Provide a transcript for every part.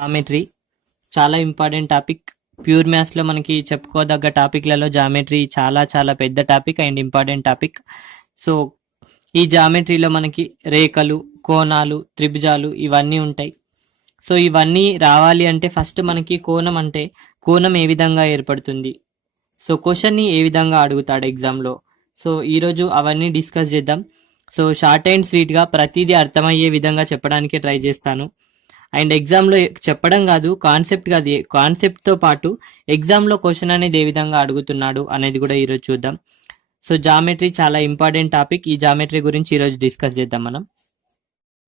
Geometry చాలా important topic. Pure maths లో మనకి చెప్పుకోదగ్గ టాపిక్లలో జామెట్రీ చాలా చాలా పెద్ద topic and important topic. So ఈ జామెట్రీలో మనకి రేఖలు, కోణాలు, త్రిభుజాలు ఇవన్నీ ఉంటాయి. సో ఇవన్నీ రావాలి అంటే ఫస్ట్ మనకి కోణం ఏ విధంగా ఏర్పడుతుంది, సో క్వశ్చన్ని ఏ విధంగా అడుగుతాడు ఎగ్జామ్లో. సో ఈరోజు అవన్నీ డిస్కస్ చేద్దాం. సో షార్ట్ అండ్ స్వీట్గా ప్రతిదీ అర్థమయ్యే విధంగా చెప్పడానికి ట్రై చేస్తాను. అండ్ ఎగ్జామ్లో చెప్పడం కాదు, కాన్సెప్ట్తో పాటు ఎగ్జామ్లో క్వశ్చన్ అనేది ఏ విధంగా అడుగుతున్నాడు అనేది కూడా ఈరోజు చూద్దాం. సో జామెట్రీ చాలా ఇంపార్టెంట్ టాపిక్. ఈ జామెట్రీ గురించి ఈరోజు డిస్కస్ చేద్దాం మనం.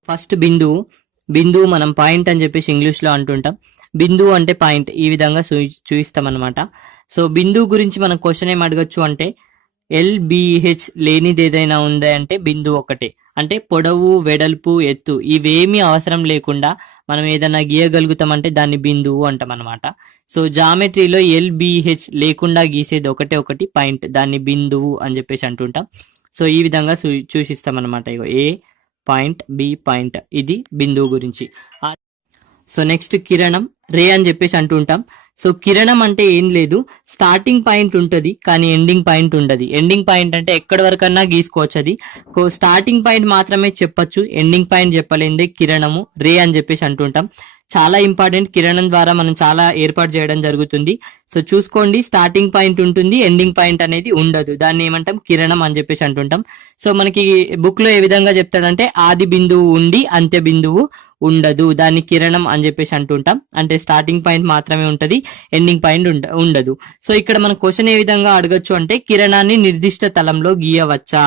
ఫస్ట్ బిందువు మనం పాయింట్ అని చెప్పేసి ఇంగ్లీష్లో అంటుంటాం. బిందువు అంటే పాయింట్, ఈ విధంగా చూపిస్తాం అనమాట. సో బిందువు గురించి మనం క్వశ్చన్ ఏం అడగచ్చు అంటే LBH లేనిది ఏదైనా ఉందా అంటే బిందువు ఒకటే. అంటే పొడవు, వెడల్పు, ఎత్తు ఇవేమీ అవసరం లేకుండా మనం ఏదైనా గీయగలుగుతామంటే దాన్ని బిందువు అంటాం అనమాట. సో జామెట్రీలో LBH లేకుండా గీసేది ఒకటి పాయింట్, దాన్ని బిందువు అని చెప్పేసి అంటుంటాం. సో ఈ విధంగా సూచిస్తాం అనమాట. ఇగో A పాయింట్, B పాయింట్, ఇది బిందువు గురించి. సో నెక్స్ట్ కిరణం, రే అని చెప్పేసి అంటుంటాం. సో కిరణం అంటే ఏం లేదు, స్టార్టింగ్ పాయింట్ ఉంటుంది కానీ ఎండింగ్ పాయింట్ ఉండదు. ఎండింగ్ పాయింట్ అంటే ఎక్కడి వరకన్నా గీసుకోవచ్చు, అది స్టార్టింగ్ పాయింట్ మాత్రమే చెప్పొచ్చు, ఎండింగ్ పాయింట్ చెప్పలేందే కిరణము, రే అని చెప్పేసి అంటుంటాం. చాలా ఇంపార్టెంట్. కిరణం ద్వారా మనం చాలా ఏర్పాటు చేయడం జరుగుతుంది. సో చూసుకోండి, స్టార్టింగ్ పాయింట్ ఉంటుంది, ఎండింగ్ పాయింట్ అనేది ఉండదు, దాన్ని ఏమంటాం కిరణం అని చెప్పేసి అంటుంటాం. సో మనకి బుక్ లో ఏ విధంగా చెప్తాడంటే ఆది బిందువు ఉండి అంత్య బిందువు ఉండదు, దాన్ని కిరణం అని చెప్పేసి అంటుంటాం. అంటే స్టార్టింగ్ పాయింట్ మాత్రమే ఉంటది, ఎండింగ్ పాయింట్ ఉండదు. సో ఇక్కడ మన క్వశ్చన్ ఏ విధంగా అడగచ్చు అంటే కిరణాన్ని నిర్దిష్ట తలంలో గీయవచ్చా,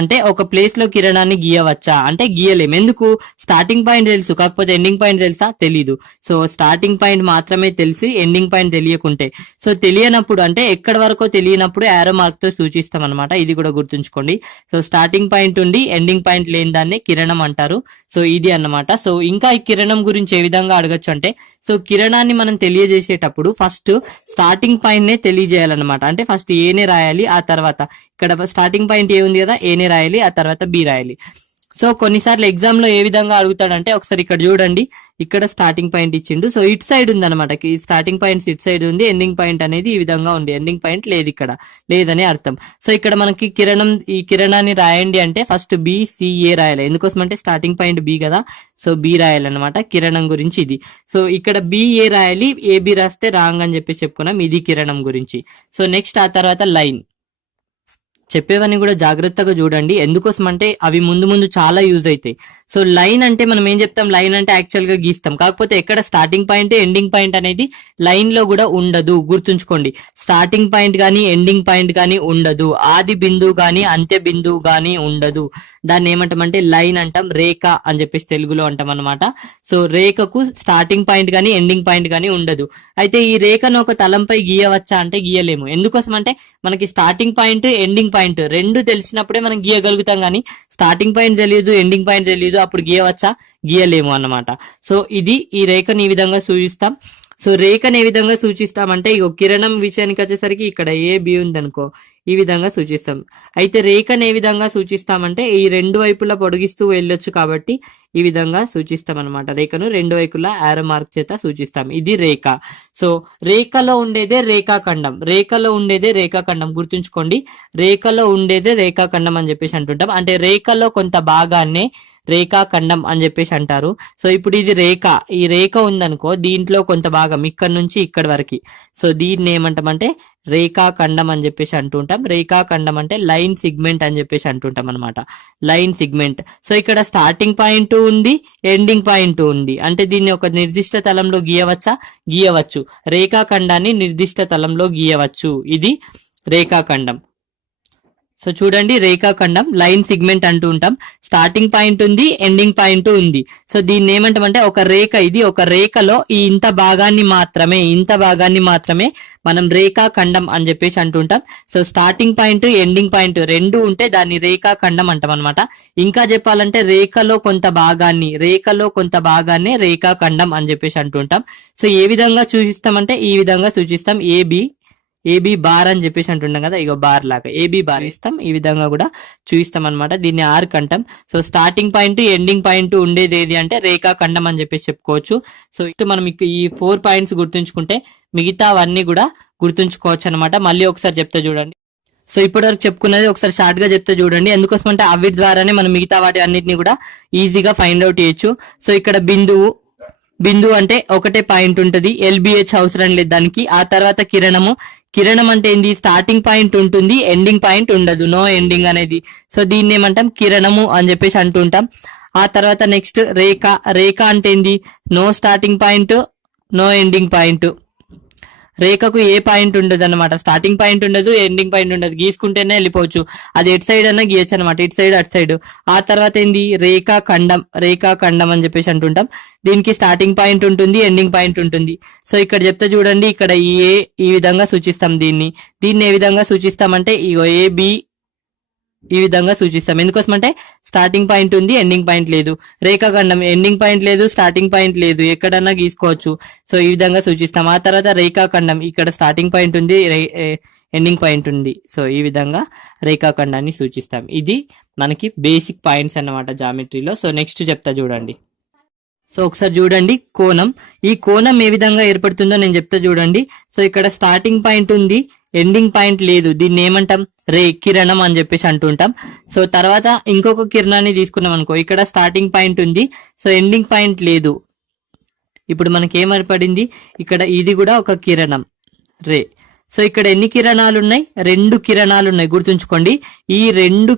అంటే ఒక ప్లేస్ లో కిరణాన్ని గీయవచ్చా అంటే గీయలేము. ఎందుకు, స్టార్టింగ్ పాయింట్ తెలుసు కాకపోతే ఎండింగ్ పాయింట్ తెలుసా, తెలీదు. సో స్టార్టింగ్ పాయింట్ మాత్రమే తెలిసి ఎండింగ్ పాయింట్ తెలియకుంటే, సో తెలియనప్పుడు అంటే ఎక్కడి వరకు తెలియనప్పుడు యారో మార్క్ తో సూచిస్తాం అనమాట. ఇది కూడా గుర్తుంచుకోండి. సో స్టార్టింగ్ పాయింట్ ఉండి ఎండింగ్ పాయింట్ లేని దాన్ని కిరణం అంటారు. సో ఇది అన్నమాట. సో ఇంకా ఈ కిరణం గురించి ఏ విధంగా అడగచ్చు అంటే, సో కిరణాన్ని మనం తెలియజేసేటప్పుడు ఫస్ట్ స్టార్టింగ్ పాయింట్ నే తెలియజేయాలన్నమాట. అంటే ఫస్ట్ ఏనే రాయాలి, ఆ తర్వాత ఇక్కడ స్టార్టింగ్ పాయింట్ ఏ ఉంది కదా, ఏనే రాయాలి, ఆ తర్వాత బి రాయాలి. సో కొన్నిసార్లు ఎగ్జామ్ లో ఏ విధంగా అడుగుతాడంటే, ఒకసారి ఇక్కడ చూడండి, ఇక్కడ స్టార్టింగ్ పాయింట్ ఇచ్చిండు. సో ఇటు సైడ్ ఉంది అనమాట, స్టార్టింగ్ పాయింట్ ఇటు సైడ్ ఉంది, ఎండింగ్ పాయింట్ అనేది ఈ విధంగా ఉంది, ఎండింగ్ పాయింట్ లేదు, ఇక్కడ లేదని అర్థం. సో ఇక్కడ మనకి ఈ కిరణాన్ని రాయండి అంటే ఫస్ట్ BCA రాయాలి. ఎందుకోసం అంటే స్టార్టింగ్ పాయింట్ బి కదా, సో బి రాయాలన్నమాట. కిరణం గురించి ఇది. సో ఇక్కడ BA రాయాలి, AB రాస్తే రాంగ్ అని చెప్పి చెప్పుకున్నాం. ఇది కిరణం గురించి. సో నెక్స్ట్ ఆ తర్వాత లైన్. చెప్పేవన్నీ కూడా జాగ్రత్తగా చూడండి, ఎందుకోసం అంటే అవి ముందు చాలా యూజ్ అవుతాయి. సో లైన్ అంటే మనం ఏం చెప్తాం, లైన్ అంటే యాక్చువల్ గా గీస్తాం, కాకపోతే ఎక్కడ స్టార్టింగ్ పాయింట్ ఎండింగ్ పాయింట్ అనేది లైన్ లో కూడా ఉండదు. గుర్తుంచుకోండి, స్టార్టింగ్ పాయింట్ గానీ ఎండింగ్ పాయింట్ గానీ ఉండదు, ఆది బిందువు గానీ అంత్య బిందువు గానీ ఉండదు. దాన్ని ఏమంటామంటే లైన్ అంటాం, రేఖ అని చెప్పేసి తెలుగులో అంటాం అనమాట. సో రేఖకు స్టార్టింగ్ పాయింట్ గానీ ఎండింగ్ పాయింట్ గానీ ఉండదు. అయితే ఈ రేఖను ఒక తలంపై గీయవచ్చా అంటే గీయలేము. ఎందుకోసం అంటే మనకి స్టార్టింగ్ పాయింట్ ఎండింగ్ పాయింట్ రెండు తెలిసినప్పుడే మనం గీయగలుగుతాం, కానీ స్టార్టింగ్ పాయింట్ తెలియదు, ఎండింగ్ పాయింట్ తెలియదు, అప్పుడు గీయవచ్చా, గీయలేము అన్నమాట. సో ఇది ఈ రేఖను ఈ విధంగా సూచిస్తాం. సో రేఖను ఏ విధంగా సూచిస్తామంటే, ఇగో కిరణం విషయానికి వచ్చేసరికి ఇక్కడ AB ఉంది అనుకో, ఈ విధంగా సూచిస్తాం. అయితే రేఖను ఏ విధంగా సూచిస్తామంటే ఈ రెండు వైపులా పొడిగిస్తూ వెళ్ళొచ్చు కాబట్టి ఈ విధంగా సూచిస్తాం అనమాట. రేఖను రెండు వైపులా ఆరో మార్క్ చేత సూచిస్తాం. ఇది రేఖ. సో రేఖలో ఉండేదే రేఖాఖండం, గుర్తుంచుకోండి. రేఖలో ఉండేదే రేఖాఖండం అని చెప్పేసి అంటుంటాం. అంటే రేఖలో కొంత భాగాన్నే రేఖాఖండం అని చెప్పేసి అంటారు. సో ఇప్పుడు ఇది రేఖ, ఈ రేఖ ఉందనుకో, దీంట్లో కొంత భాగం ఇక్కడ నుంచి ఇక్కడ వరకు, సో దీన్ని ఏమంటామంటే రేఖాఖండం అని చెప్పేసి అంటుంటాం. రేఖాఖండం అంటే లైన్ సిగ్మెంట్ అని చెప్పేసి అంటుంటాం అనమాట, లైన్ సిగ్మెంట్. సో ఇక్కడ స్టార్టింగ్ పాయింట్ ఉంది, ఎండింగ్ పాయింట్ ఉంది, అంటే దీన్ని ఒక నిర్దిష్ట తలంలో గీయవచ్చా, గీయవచ్చు. రేఖాఖండాన్ని నిర్దిష్ట తలంలో గీయవచ్చు, ఇది రేఖాఖండం. సో చూడండి, రేఖాఖండం లైన్ సిగ్మెంట్ అంటూ ఉంటాం. స్టార్టింగ్ పాయింట్ ఉంది, ఎండింగ్ పాయింట్ ఉంది. సో దీన్ని ఏమంటామంటే ఒక రేఖ, ఇది ఒక రేఖలో ఈ ఇంత భాగాన్ని మాత్రమే మనం రేఖాఖండం అని చెప్పేసి అంటుంటాం. So starting point ending point రెండు ఉంటే దాన్ని రేఖాఖండం అంటాం అనమాట. ఇంకా చెప్పాలంటే రేఖలో కొంత భాగాన్ని రేఖాఖండం అని చెప్పేసి అంటుంటాం. సో ఏ విధంగా సూచిస్తామంటే ఈ విధంగా సూచిస్తాం. AB ఏబి బార్ అని చెప్పేసి అంటున్నాం కదా, ఇగో బార్ లాగా ఏబి బార్ ఇస్తాం, ఈ విధంగా కూడా చూపిస్తాం అనమాట. దీన్ని ఆర్క్ అంటాం. So starting point ending point ఉండేది ఏది అంటే రేఖాఖండం అని చెప్పేసి చెప్పుకోవచ్చు. సో ఇటు మనం ఈ 4 పాయింట్స్ గుర్తుంచుకుంటే మిగతా అవన్నీ కూడా గుర్తుంచుకోవచ్చు అనమాట. మళ్ళీ ఒకసారి చెప్తే చూడండి. సో ఇప్పటివరకు చెప్పుకున్నది ఒకసారి షార్ట్ గా చెప్తే చూడండి, ఎందుకోసం అంటే అవి ద్వారానే మనం మిగతా వాటి అన్నిటిని కూడా ఈజీగా ఫైండ్ అవుట్ చేయొచ్చు. సో ఇక్కడ బిందువు అంటే ఒకటే పాయింట్ ఉంటుంది, ఎల్బిహెచ్ అవసరం లేదు దానికి. ఆ తర్వాత కిరణం అంటే ఏంది, స్టార్టింగ్ పాయింట్ ఉంటుంది, ఎండింగ్ పాయింట్ ఉండదు, నో ఎండింగ్ అనేది. సో దీన్ని ఏమంటాం, కిరణము అని చెప్పేసి అంటుంటాం. ఆ తర్వాత నెక్స్ట్ రేఖ అంటే ఏంది, no starting point, no ending point. రేఖకు ఏ పాయింట్ ఉండదు అనమాట, స్టార్టింగ్ పాయింట్ ఉండదు, ఎండింగ్ పాయింట్ ఉండదు, గీసుకుంటేనే వెళ్ళిపోవచ్చు. అది ఎటు సైడ్ అన్నా గీయచ్చు అనమాట, ఇటు సైడ్ అటు సైడ్. ఆ తర్వాత ఏంది, రేఖాఖండం అని చెప్పేసి అంటుంటాం. దీనికి స్టార్టింగ్ పాయింట్ ఉంటుంది, ఎండింగ్ పాయింట్ ఉంటుంది. సో ఇక్కడ చెప్తే చూడండి, ఇక్కడ ఈ విధంగా సూచిస్తాం. దీన్ని ఏ విధంగా సూచిస్తామంటే ఇగో ఏబి ఈ విధంగా సూచిస్తాం. ఎందుకోసం అంటే స్టార్టింగ్ పాయింట్ ఉంది, ఎండింగ్ పాయింట్ లేదు. రేఖాఖండం ఎండింగ్ పాయింట్ లేదు, స్టార్టింగ్ పాయింట్ లేదు, ఎక్కడన్నా గీసుకోవచ్చు. సో ఈ విధంగా సూచిస్తాం. ఆ తర్వాత రేఖాఖండం, ఇక్కడ స్టార్టింగ్ పాయింట్ ఉంది, ఎండింగ్ పాయింట్ ఉంది. సో ఈ విధంగా రేఖాఖండాన్ని సూచిస్తాం. ఇది మనకి బేసిక్ పాయింట్స్ అన్నమాట జామెట్రీలో. సో నెక్స్ట్ చెప్తా చూడండి. సో ఒకసారి చూడండి, ఈ కోణం ఏ విధంగా ఏర్పడుతుందో నేను చెప్తా చూడండి. సో ఇక్కడ స్టార్టింగ్ పాయింట్ ఉంది, ఎండింగ్ పాయింట్ లేదు, దీన్ని ఏమంటాం, కిరణం అని చెప్పేసి అంటుంటాం. సో తర్వాత ఇంకొక కిరణాన్ని తీసుకున్నాం అనుకో, ఇక్కడ స్టార్టింగ్ పాయింట్ ఉంది, సో ఎండింగ్ పాయింట్ లేదు. ఇప్పుడు మనకి ఏం ఏర్పడింది, ఇక్కడ ఇది కూడా ఒక కిరణం సో ఇక్కడ ఎన్ని కిరణాలు ఉన్నాయి, 2 కిరణాలు ఉన్నాయి, గుర్తుంచుకోండి. ఈ రెండు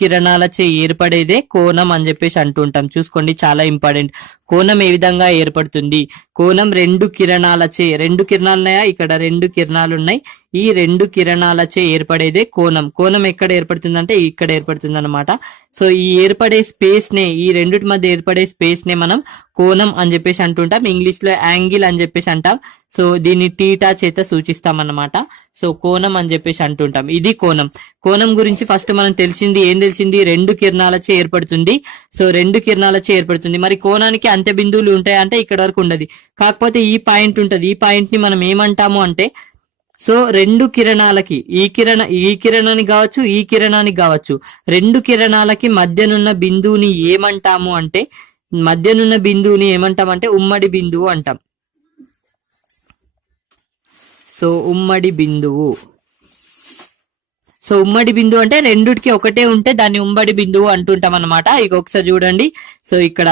కిరణాలచే ఏర్పడేదే కోణం అని చెప్పేసి అంటుంటాం. చూసుకోండి, చాలా ఇంపార్టెంట్. కోణం ఏ విధంగా ఏర్పడుతుంది, కోణం 2 కిరణాలచే, 2 కిరణాలు ఉన్నాయా, ఇక్కడ 2 కిరణాలు ఉన్నాయి, ఈ 2 కిరణాలచే ఏర్పడేదే కోణం ఎక్కడ ఏర్పడుతుంది అంటే ఇక్కడ ఏర్పడుతుంది అనమాట. సో ఈ ఏర్పడే స్పేస్ నే, ఈ రెండిటి మధ్య ఏర్పడే స్పేస్ నే మనం కోణం అని చెప్పేసి అంటుంటాం. ఇంగ్లీష్ లో యాంగిల్ అని చెప్పేసి అంటాం. సో దీన్ని టీటా చేత సూచిస్తాం అన్నమాట. సో కోణం అని చెప్పేసి అంటుంటాం. ఇది కోణం గురించి ఫస్ట్ మనం తెలిసింది 2 కిరణాలచే ఏర్పడుతుంది. సో 2 కిరణాలచే ఏర్పడుతుంది. మరి కోణానికి అంత్య బిందువులు ఉంటాయా అంటే ఇక్కడ వరకు ఉండదు. కాకపోతే ఈ పాయింట్ ఉంటది, ఈ పాయింట్ ని మనం ఏమంటాము అంటే, సో 2 కిరణాలకి, ఈ కిరణానికి కావచ్చు, ఈ కిరణానికి కావచ్చు, 2 కిరణాలకి మధ్యనున్న బిందువుని ఏమంటాము అంటే, ఉమ్మడి బిందువు అంటాం. సో ఉమ్మడి బిందువు అంటే రెండిటికి ఒకటే ఉంటే దాన్ని ఉమ్మడి బిందువు అంటుంటాం అనమాట. ఇక ఒకసారి చూడండి. సో ఇక్కడ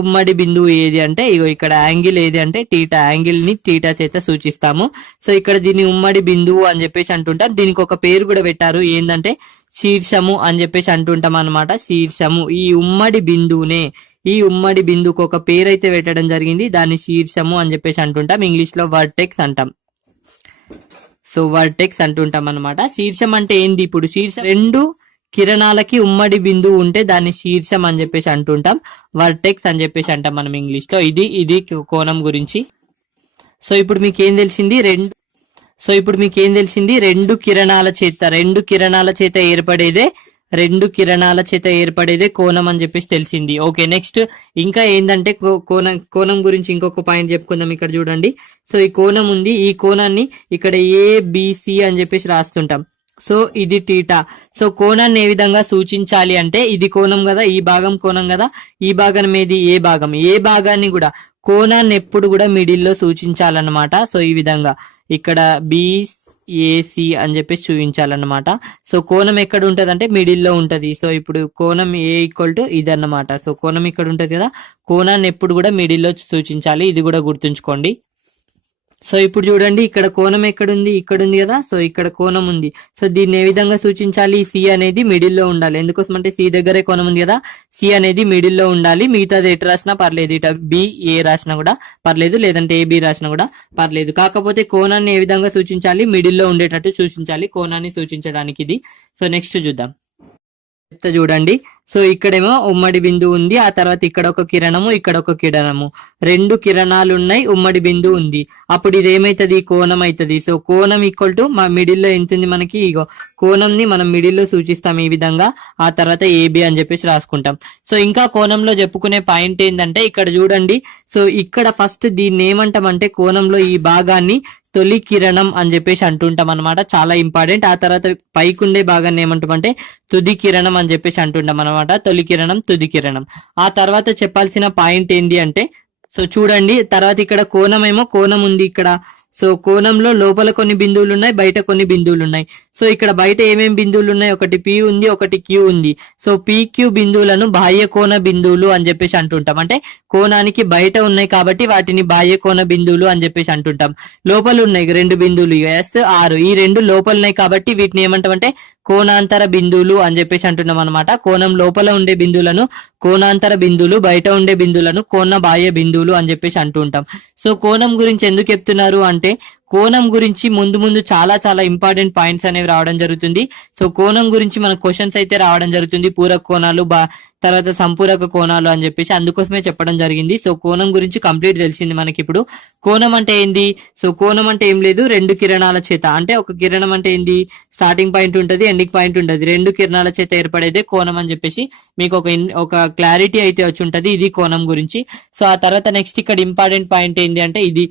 ఉమ్మడి బిందువు ఏది అంటే, ఇగో ఇక్కడ యాంగిల్ ఏది అంటే టీటా, యాంగిల్ ని టీటా చేత సూచిస్తాము. సో ఇక్కడ దీన్ని ఉమ్మడి బిందువు అని చెప్పేసి అంటుంటాం. దీనికి ఒక పేరు కూడా పెట్టారు, ఏంటంటే శీర్షము అని చెప్పేసి అంటుంటాం అనమాట. శీర్షము, ఈ ఉమ్మడి బిందువుకు ఒక పేరు అయితే పెట్టడం జరిగింది, దాన్ని శీర్షము అని చెప్పేసి అంటుంటాం. ఇంగ్లీష్ లో వర్టెక్స్ అంటాం. సో వర్టెక్స్ అంటుంటాం అనమాట. శీర్షం అంటే ఏంది, ఇప్పుడు శీర్షం 2 కిరణాలకి ఉమ్మడి బిందువు ఉంటే దాన్ని శీర్షం అని చెప్పేసి అంటుంటాం, వర్టెక్స్ అని చెప్పేసి అంటాం మనం ఇంగ్లీష్ లో. ఇది కోణం గురించి. సో ఇప్పుడు మీకు ఏం తెలిసింది, 2 కిరణాల చేత ఏర్పడేదే కోణం అని చెప్పేసి తెలిసింది. ఓకే, నెక్స్ట్ ఇంకా ఏంటంటే కోణం గురించి ఇంకొక పాయింట్ చెప్పుకుందాం. ఇక్కడ చూడండి. సో ఈ కోణం ఉంది, ఈ కోణాన్ని ఇక్కడ ఏబిసి అని చెప్పేసి రాస్తుంటాం. సో ఇది టీటా. సో కోణాన్ని ఏ విధంగా సూచించాలి అంటే, ఇది కోణం కదా, ఈ భాగం కోణం కదా, ఈ భాగం ఏది, ఏ భాగాన్ని కూడా కోణాన్ని ఎప్పుడు కూడా మిడిల్ లో సూచించాలన్నమాట. సో ఈ విధంగా ఇక్కడ బిఏసి అని చెప్పేసి చూపించాలన్నమాట. సో కోణం ఎక్కడ ఉంటది అంటే మిడిల్ లో ఉంటది. సో ఇప్పుడు కోణం ఏ ఈక్వల్ టు ఇది అన్నమాట. సో కోణం ఇక్కడ ఉంటది కదా, కోణాన్ని ఎప్పుడు కూడా మిడిల్ లో సూచించాలి, ఇది కూడా గుర్తుంచుకోండి. సో ఇప్పుడు చూడండి, ఇక్కడ కోణం ఎక్కడుంది, ఇక్కడ ఉంది కదా. సో ఇక్కడ కోణం ఉంది. సో దీన్ని ఏ విధంగా సూచించాలి, సి అనేది మిడిల్ లో ఉండాలి. ఎందుకోసం అంటే సి దగ్గరే కోణం ఉంది కదా, సి అనేది మిడిల్ లో ఉండాలి. మిగతాది ఎటు రాసినా పర్లేదు, ఇట బిఏ రాసినా కూడా పర్లేదు, లేదంటే ఏబి రాసినా కూడా పర్లేదు. కాకపోతే కోణాన్ని ఏ విధంగా సూచించాలి, మిడిల్ లో ఉండేటట్టు సూచించాలి కోణాన్ని సూచించడానికి ఇది. సో నెక్స్ట్ చూద్దాం. చూడండి. సో ఇక్కడేమో ఉమ్మడి బిందువు ఉంది, ఆ తర్వాత ఇక్కడ ఒక కిరణము, ఇక్కడ ఒక కిరణము, 2 కిరణాలు ఉన్నాయి, ఉమ్మడి బిందువు ఉంది. అప్పుడు ఇది ఏమైతుంది, కోణం అవుతుంది. సో కోణం ఈక్వల్ టు మా మిడిల్ లో ఎంత ఉంది మనకి, ఇగో కోణం ని మనం మిడిల్ లో సూచిస్తాం ఈ విధంగా. ఆ తర్వాత ఏబి అని చెప్పేసి రాసుకుంటాం. సో ఇంకా కోణంలో చెప్పుకునే పాయింట్ ఏంటంటే, ఇక్కడ చూడండి. సో ఇక్కడ ఫస్ట్ దీన్ని ఏమంటామంటే, కోణంలో ఈ భాగాన్ని తొలి కిరణం అని చెప్పేసి అంటుంటాం అనమాట, చాలా ఇంపార్టెంట్. ఆ తర్వాత పైకి ఉండే భాగాన్ని ఏమంటామంటే తుది కిరణం అని చెప్పేసి అంటుంటాం అనమాట, తొలి కిరణం తుది కిరణం. ఆ తర్వాత చెప్పాల్సిన పాయింట్ ఏంటి అంటే, సో చూడండి తర్వాత ఇక్కడ కోణం ఏమో కోణం ఉంది ఇక్కడ. సో కోణంలో లోపల కొన్ని బిందువులు ఉన్నాయి, బయట కొన్ని బిందువులు ఉన్నాయి. సో ఇక్కడ బయట ఏమేమి బిందువులు ఉన్నాయి, ఒకటి పి ఉంది, ఒకటి క్యూ ఉంది. సో PQ బిందువులను బాహ్య కోణ బిందువులు అని చెప్పేసి అంటుంటాం. అంటే కోణానికి బయట ఉన్నాయి కాబట్టి వాటిని బాహ్య కోణ బిందువులు అని చెప్పేసి అంటుంటాం. లోపల ఉన్నాయి రెండు బిందువులు S6, ఈ రెండు లోపల ఉన్నాయి కాబట్టి వీటిని ఏమంటామంటే కోణాంతర బిందువులు అని చెప్పేసి అంటున్నాం అనమాట. కోణం లోపల ఉండే బిందువులను కోణాంతర బిందువులు, బయట ఉండే బిందువులను కోణ బాహ్య బిందువులు అని చెప్పేసి అంటూ ఉంటాం. సో కోణం గురించి ఎందుకు చెప్తున్నారు అంటే, కోణం గురించి ముందు ముందు చాలా చాలా ఇంపార్టెంట్ పాయింట్స్ అనేవి రావడం జరుగుతుంది. సో కోణం గురించి మన క్వశ్చన్స్ అయితే రావడం జరుగుతుంది, పూరక కోణాలు తర్వాత సంపూరక కోణాలు అని చెప్పేసి, అందుకోసమే చెప్పడం జరిగింది. సో కోణం గురించి కంప్లీట్ తెలిసింది మనకి ఇప్పుడు. కోణం అంటే ఏంది? సో కోణం అంటే ఏం లేదు, రెండు కిరణాల చేత, అంటే ఒక కిరణం అంటే ఏంది, స్టార్టింగ్ పాయింట్ ఉంటుంది, ఎండింగ్ పాయింట్ ఉంటుంది, రెండు కిరణాల చేత ఏర్పడేదే కోణం అని చెప్పేసి మీకు ఒక క్లారిటీ అయితే వచ్చి ఉంటది. ఇది కోణం గురించి. సో ఆ తర్వాత నెక్స్ట్ ఇక్కడ ఇంపార్టెంట్ పాయింట్ ఏంటి అంటే ఇది.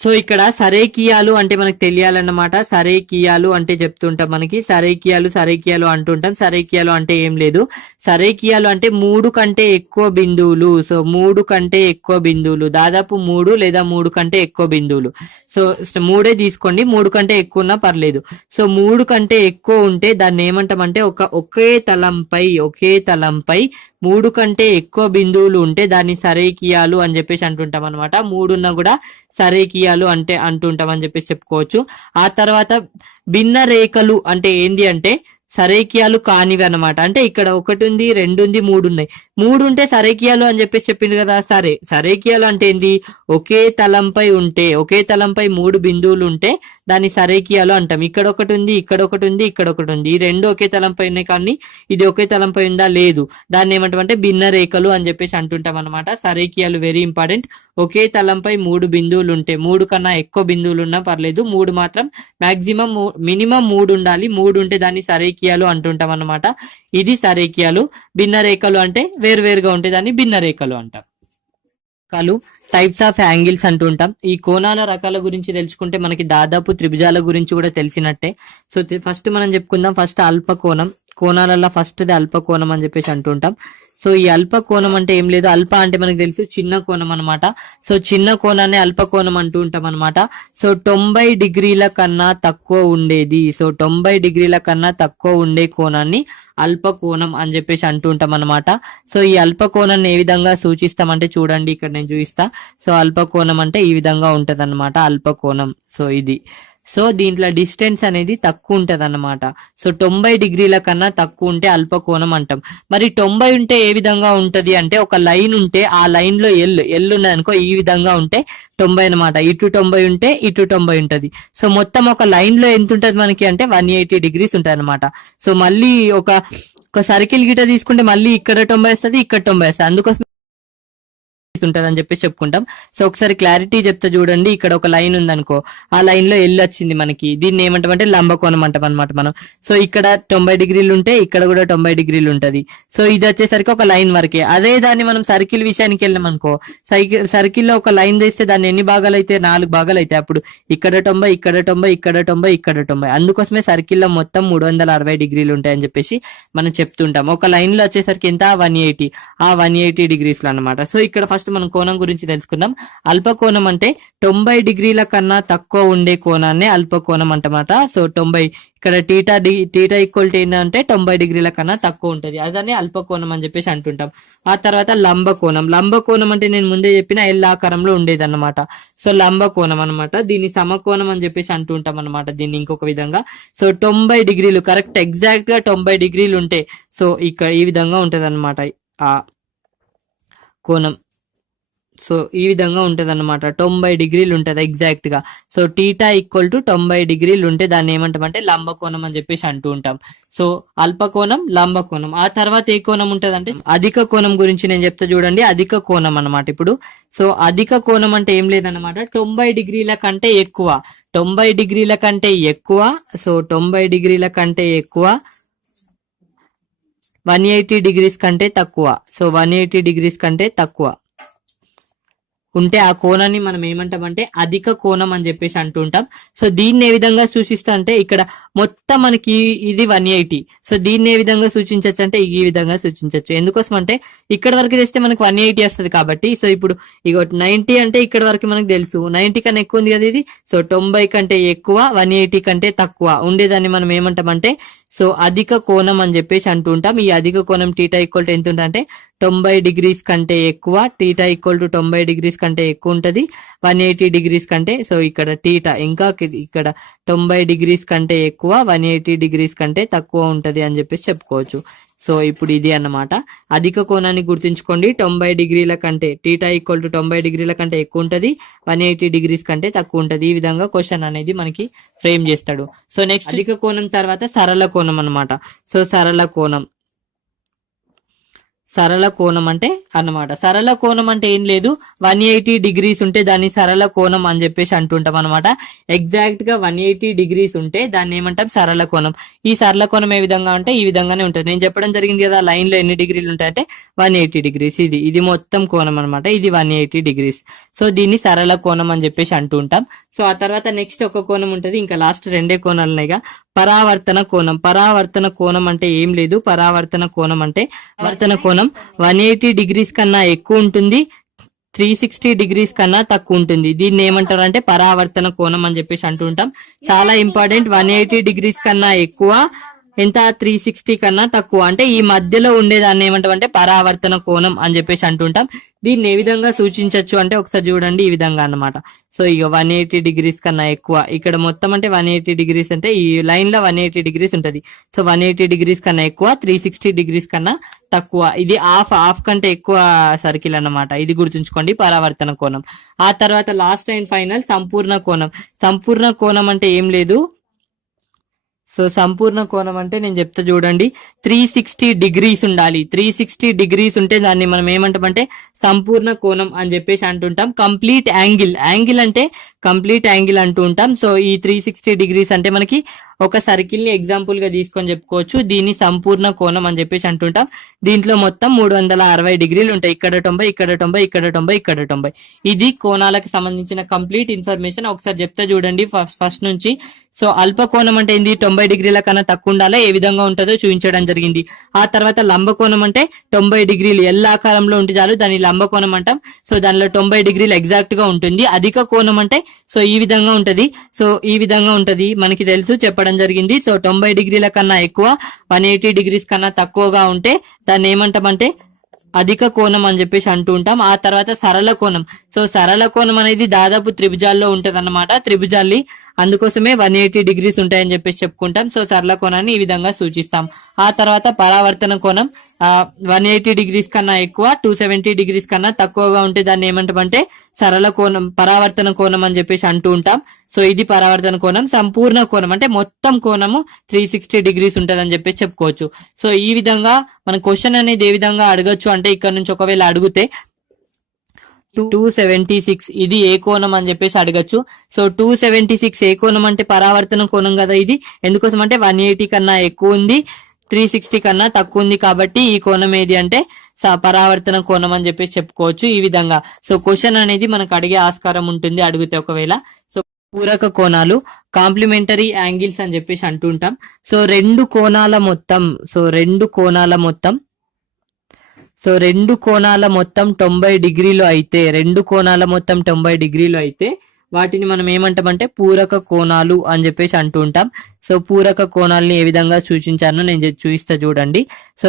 సో ఇక్కడ సరేకియాలు అంటే మనకు తెలియాలన్నమాట. సరేకియాలు అంటే చెప్తుంటాం మనకి, సరేకియాలు అంటుంటాం. సరేకియాలు అంటే ఏం లేదు, సరేకియాలు అంటే 3 కంటే ఎక్కువ బిందువులు. సో 3 కంటే ఎక్కువ బిందువులు, దాదాపు 3 లేదా 3 కంటే ఎక్కువ బిందువులు. సో 3 తీసుకోండి, 3 కంటే ఎక్కువ ఉన్నా పర్లేదు. సో 3 కంటే ఎక్కువ ఉంటే దాన్ని ఏమంటామంటే ఒకే తలంపై 3 కంటే ఎక్కువ బిందువులు ఉంటే దాన్ని సరేకియాలు అని చెప్పేసి అంటుంటాం అనమాట. 3 ఉన్నా కూడా సరేకియాలు అంటే అంటుంటాం అని చెప్పేసి చెప్పుకోవచ్చు. ఆ తర్వాత భిన్న రేఖలు అంటే ఏంది అంటే సరేకియాలు కానివి అనమాట. అంటే ఇక్కడ 1 ఉంది, 2 ఉంది, 3 ఉన్నాయి. 3 ఉంటే సరేకియాలు అని చెప్పేసి చెప్పింది కదా. సరేకియాలు అంటే ఏంది, ఒకే తలంపై 3 బిందువులు ఉంటే దాన్ని సరేకియాలు అంటాం. ఇక్కడ 1 ఉంది, ఇక్కడ 1 ఉంది, ఇక్కడ 1 ఉంది, ఈ రెండు ఒకే తలంపై ఉన్నాయి కానీ ఇది ఒకే తలంపై ఉందా, లేదు. దాన్ని ఏమంటామంటే భిన్న రేఖలు అని చెప్పేసి అంటుంటాం అనమాట. సరేకియాలు వెరీ ఇంపార్టెంట్. ఒకే తలంపై 3 బిందువులు ఉంటే, 3 కన్నా ఎక్కువ బిందువులు ఉన్నా పర్లేదు, 3 మాత్రం మాక్సిమం మినిమం 3 ఉండాలి. 3 ఉంటే దాన్ని సరేకియాలు అంటుంటాం అనమాట. ఇది సరేకియాలు. భిన్న రేఖలు అంటే వేరువేరుగా ఉంటే దాన్ని భిన్న రేఖలు అంటాం. టైప్స్ ఆఫ్ యాంగిల్స్ అంటుంటాం. ఈ కోణాల రకాల గురించి తెలుసుకుంటే మనకి దాదాపు త్రిభుజాల గురించి కూడా తెలిసినట్టే. సో ఫస్ట్ మనం చెప్పుకుందాం, ఫస్ట్ అల్పకోణం. కోణాలలో ఫస్ట్ది అల్పకోణం అని చెప్పేసి అంటుంటాం. సో ఈ అల్పకోణం అంటే ఏం లేదు, అల్ప అంటే మనకు తెలుసు చిన్న కోణం అనమాట. సో చిన్న కోణాన్ని అల్పకోణం అంటూ ఉంటాం అనమాట. సో 90 డిగ్రీల కన్నా తక్కువ ఉండేది, సో 90 డిగ్రీల కన్నా తక్కువ ఉండే కోణాన్ని అల్పకోణం అని చెప్పేసి అంటూ ఉంటాం అనమాట. సో ఈ అల్పకోణాన్ని ఏ విధంగా సూచిస్తామంటే చూడండి, ఇక్కడ నేను చూపిస్తా. సో అల్పకోణం అంటే ఈ విధంగా ఉంటది అనమాట అల్పకోణం. సో ఇది, సో దీంట్లో డిస్టెన్స్ అనేది తక్కువ ఉంటది అనమాట. సో 90 డిగ్రీల కన్నా తక్కువ ఉంటే అల్పకోణం అంటాం. మరి 90 ఉంటే ఏ విధంగా ఉంటది అంటే, ఒక లైన్ ఉంటే ఆ లైన్ లో ఎల్ ఉన్నది అనుకో, ఈ విధంగా ఉంటే 90 అనమాట. ఇటు 90 ఉంటే ఇటు 90 ఉంటది. సో మొత్తం ఒక లైన్ లో ఎంత ఉంటది మనకి అంటే 180 డిగ్రీస్ ఉంటది అనమాట. సో మళ్ళీ ఒక సర్కిల్ గిట తీసుకుంటే మళ్ళీ ఇక్కడ 90 వస్తుంది, ఇక్కడ 90 వస్తుంది. అందుకోసం ఉంటది అని చెప్పేసి చెప్పుకుంటాం. సో ఒకసారి క్లారిటీ చెప్తా చూడండి. ఇక్కడ ఒక లైన్ ఉంది అనుకో, ఆ లైన్ లో ఎల్ వచ్చింది మనకి, దీన్ని ఏమంటామంటే లంబకోణం అంటాం అనమాట మనం. సో ఇక్కడ 90 డిగ్రీలు ఉంటే ఇక్కడ కూడా 90 డిగ్రీలు ఉంటది. సో ఇది వచ్చేసరికి ఒక లైన్ వరకే. అదే దాన్ని మనం సర్కిల్ విషయానికి వెళ్ళాం అనుకో, సర్కిల్ లో ఒక లైన్ తీస్తే దాన్ని ఎన్ని భాగాలు అయితే, 4 భాగాలు అయితే, అప్పుడు ఇక్కడ 90, ఇక్కడ 90, ఇక్కడ 90, ఇక్కడ 90. అందుకోసమే సర్కిల్ లో మొత్తం 360 డిగ్రీలు ఉంటాయని చెప్పేసి మనం చెప్తుంటాం. ఒక లైన్ లో వచ్చేసరికి ఎంత, 180, ఆ 180 డిగ్రీస్ లో అనమాట. సో ఇక్కడ ఫస్ట్ మనం కోణం గురించి తెలుసుకుందాం. అల్పకోణం అంటే 90 డిగ్రీల కన్నా తక్కువ ఉండే కోణాన్ని అల్పకోణం అంటమాట. సో 90 ఇక్కడ టీటా ఈక్వల్ టు ఏంటంటే 90 డిగ్రీల కన్నా తక్కువ ఉంటది, అదని అల్పకోణం అని చెప్పేసి అంటుంటాం. ఆ తర్వాత లంబకోణం అంటే నేను ముందే చెప్పిన ఎల్ ఆకారంలో ఉండేది అనమాట. సో లంబకోణం అనమాట, దీన్ని సమకోణం అని చెప్పేసి అంటుంటాం అనమాట. దీన్ని ఇంకొక విధంగా, సో 90 డిగ్రీలు కరెక్ట్ ఎగ్జాక్ట్ గా 90 డిగ్రీలు ఉంటే, సో ఇక్కడ ఈ విధంగా ఉంటది అనమాట ఆ కోణం. సో ఈ విధంగా ఉంటది అనమాట, 90 డిగ్రీలు ఉంటది ఎగ్జాక్ట్ గా. సో టీటా ఈక్వల్ టు 90 డిగ్రీలు ఉంటే దాన్ని ఏమంటామంటే లంబకోణం అని చెప్పేసి అంటూ ఉంటాం. సో అల్పకోణం, లంబకోణం. ఆ తర్వాత ఏ కోణం ఉంటది అంటే అధిక కోణం గురించి నేను చెప్తా చూడండి. అధిక కోణం అనమాట ఇప్పుడు. సో అధిక కోణం అంటే ఏం లేదనమాట, 90 డిగ్రీల కంటే ఎక్కువ, 90 డిగ్రీల కంటే ఎక్కువ. సో 90 డిగ్రీల కంటే ఎక్కువ, 180 డిగ్రీస్ కంటే తక్కువ. సో 180 డిగ్రీస్ కంటే తక్కువ. ఉంటే ఆ కోణాన్ని మనం ఏమంటామంటే అధిక కోణం అని చెప్పేసి అంటుంటాం. సో దీన్ని ఏ విధంగా సూచిస్తా అంటే ఇక్కడ మొత్తం మనకి ఇది 180. సో దీన్ని ఏ విధంగా సూచించవచ్చు అంటే ఈ విధంగా సూచించవచ్చు. ఎందుకోసం అంటే ఇక్కడ వరకు తెస్తే మనకు 180 వస్తుంది కాబట్టి. సో ఇప్పుడు ఇక 90 అంటే ఇక్కడ వరకు మనకు తెలుసు 90 కన్నా ఎక్కువ ఉంది కదా ఇది. సో 90 కంటే ఎక్కువ 180 కంటే తక్కువ ఉండేదాన్ని మనం ఏమంటామంటే సో అధిక కోణం అని చెప్పేసి అంటుంటాం. ఈ అధిక కోణం టీటా ఈక్వల్ టు ఎంత ఉంటుంది అంటే 90 డిగ్రీస్ కంటే ఎక్కువ, టీటా ఈక్వల్ టు 90 డిగ్రీస్ కంటే ఎక్కువ ఉంటది 180 డిగ్రీస్ కంటే. సో ఇక్కడ టీటా ఇంకా ఇక్కడ 90 డిగ్రీస్ కంటే ఎక్కువ 180 డిగ్రీస్ కంటే తక్కువ ఉంటది అని చెప్పేసి చెప్పుకోవచ్చు. సో ఇప్పుడు ఇది అన్నమాట. అధిక కోణాన్ని గుర్తుంచుకోండి, 90 డిగ్రీల కంటే టీటా ఈక్వల్ టు 90 డిగ్రీల కంటే ఎక్కువ ఉంటది, 180 డిగ్రీస్ కంటే తక్కువ ఉంటది. ఈ విధంగా క్వశ్చన్ అనేది మనకి ఫ్రేమ్ చేస్తాడు. సో నెక్స్ట్ అధిక కోణం తర్వాత సరళ కోణం అన్నమాట. సో సరళ కోణం అంటే అన్నమాట. సరళ కోణం అంటే ఏం లేదు, 180 డిగ్రీస్ ఉంటే దాన్ని సరళ కోణం అని చెప్పేసి అంటుంటాం అనమాట. ఎగ్జాక్ట్ గా 180 డిగ్రీస్ ఉంటే దాన్ని ఏమంటాం సరళ కోణం. ఈ సరళ కోణం ఏ విధంగా అంటే ఈ విధంగానే ఉంటుంది. నేను చెప్పడం జరిగింది కదా లైన్ లో ఎన్ని డిగ్రీలు ఉంటాయంటే 180 డిగ్రీస్. ఇది మొత్తం కోణం అనమాట. ఇది 180 డిగ్రీస్. సో దీన్ని సరళ కోణం అని చెప్పేసి అంటూ ఉంటాం. సో ఆ తర్వాత నెక్స్ట్ ఒక కోణం ఉంటది, ఇంకా లాస్ట్ రెండే కోణాలు ఉన్నాయిగా. పరావర్తన కోణం అంటే ఏం లేదు. పరావర్తన కోణం అంటే వర్తన కోణం 180 డిగ్రీస్ కన్నా ఎక్కువ ఉంటుంది, 360 డిగ్రీస్ కన్నా తక్కువ ఉంటుంది. దీన్ని ఏమంటారు అంటే పరావర్తన కోణం అని చెప్పేసి అంటూ ఉంటాం. చాలా ఇంపార్టెంట్. 180 డిగ్రీస్ కన్నా ఎక్కువ, ఎంత 360 కన్నా తక్కువ అంటే ఈ మధ్యలో ఉండేదాన్ని ఏమంటాం అంటే పరావర్తన కోణం అని చెప్పేసి అంటుంటాం. దీన్ని ఏ విధంగా సూచించవచ్చు అంటే ఒకసారి చూడండి, ఈ విధంగా అన్నమాట. సో ఇక 180 డిగ్రీస్ కన్నా ఎక్కువ, ఇక్కడ మొత్తం అంటే 180 డిగ్రీస్ అంటే ఈ లైన్ లో 180 డిగ్రీస్ ఉంటది. సో 180 డిగ్రీస్ కన్నా ఎక్కువ, 360 డిగ్రీస్ కన్నా తక్కువ. ఇది హాఫ్ కంటే ఎక్కువ సర్కిల్ అన్నమాట. ఇది గుర్తుంచుకోండి, పరావర్తన కోణం. ఆ తర్వాత లాస్ట్ అండ్ ఫైనల్ సంపూర్ణ కోణం అంటే ఏం లేదు. సో సంపూర్ణ కోణం అంటే నేను చెప్తా చూడండి, 360 డిగ్రీస్ ఉండాలి. 360 డిగ్రీస్ ఉంటే దాన్ని మనం ఏమంటామంటే సంపూర్ణ కోణం అని చెప్పేసి అంటుంటాం. కంప్లీట్ యాంగిల్ అంటే కంప్లీట్ యాంగిల్ అంటూ ఉంటాం. సో ఈ 360 డిగ్రీస్ అంటే మనకి ఒక సర్కిల్ ని ఎగ్జాంపుల్ గా తీసుకొని చెప్పుకోవచ్చు. దీన్ని సంపూర్ణ కోణం అని చెప్పేసి అంటుంటాం. దీంట్లో మొత్తం 360 డిగ్రీలు ఉంటాయి. ఇక్కడ 90, ఇక్కడ 90, ఇక్కడ 90, ఇక్కడ 90. ఇది కోణాలకు సంబంధించిన కంప్లీట్ ఇన్ఫర్మేషన్. ఒకసారి చెప్తా చూడండి ఫస్ట్ నుంచి. సో అల్ప కోణం అంటే ఏంది, 90 డిగ్రీల కన్నా తక్కువ ఉండాలా, ఏ విధంగా ఉంటుందో చూపించడం జరిగింది. ఆ తర్వాత లంబ కోణం అంటే 90 డిగ్రీలు ఎల్ ఆకారంలో ఉంటే చాలు, దాన్ని లంబ కోణం అంటాం. సో దానిలో 90 డిగ్రీలు ఎగ్జాక్ట్ గా ఉంటుంది. అధిక కోణం అంటే సో ఈ విధంగా ఉంటది. సో ఈ విధంగా ఉంటది మనకి తెలుసు, చెప్పడం జరిగింది. సో 90 డిగ్రీల కన్నా ఎక్కువ, 180 డిగ్రీస్ కన్నా తక్కువగా ఉంటే దాన్ని ఏమంటామంటే అధిక కోణం అని చెప్పేసి అంటూ ఉంటాం. ఆ తర్వాత సరళ కోణం. సో సరళ కోణం అనేది దాదాపు త్రిభుజాల్లో ఉంటది అన్నమాట. త్రిభుజాల్ని అందుకోసమే 180 డిగ్రీస్ ఉంటాయని చెప్పేసి చెప్పుకుంటాం. సో సరళ కోణాన్ని ఈ విధంగా సూచిస్తాం. ఆ తర్వాత పరావర్తన కోణం 180 డిగ్రీస్ కన్నా ఎక్కువ, 270 డిగ్రీస్ కన్నా తక్కువగా ఉంటే దాన్ని ఏమంటామంటే సరళ కోణం, పరావర్తన కోణం అని చెప్పేసి అంటూ ఉంటాం. సో ఇది పరావర్తన కోణం. సంపూర్ణ కోణం అంటే మొత్తం కోణము 360 డిగ్రీస్ ఉంటదని చెప్పేసి చెప్పుకోవచ్చు. సో ఈ విధంగా మన క్వశ్చన్ అనేది ఏ విధంగా అడగచ్చు అంటే ఇక్కడ నుంచి ఒకవేళ అడిగితే 276 ఇది ఏ కోణం అని చెప్పేసి అడగచ్చు. సో 276 ఏ కోణం అంటే పరావర్తన కోణం కదా ఇది. ఎందుకోసం అంటే 180 కన్నా ఎక్కువ ఉంది, 360 కన్నా తక్కువ ఉంది కాబట్టి ఈ కోణం ఏది అంటే పరావర్తన కోణం అని చెప్పేసి చెప్పుకోవచ్చు. ఈ విధంగా సో క్వశ్చన్ అనేది మనకు అడిగే ఆస్కారం ఉంటుంది అడిగితే ఒకవేళ. సో పూరక కోణాలు, కాంప్లిమెంటరీ యాంగిల్స్ అని చెప్పేసి అంటుంటాం. సో రెండు కోణాల మొత్తం 90 డిగ్రీలు అయితే, వాటిని మనం ఏమంటామంటే పూరక కోణాలు అని చెప్పేసి అంటూ ఉంటాం. సో పూరక కోణాలని ఏ విధంగా సూచించానో నేను చూపిస్తా చూడండి. సో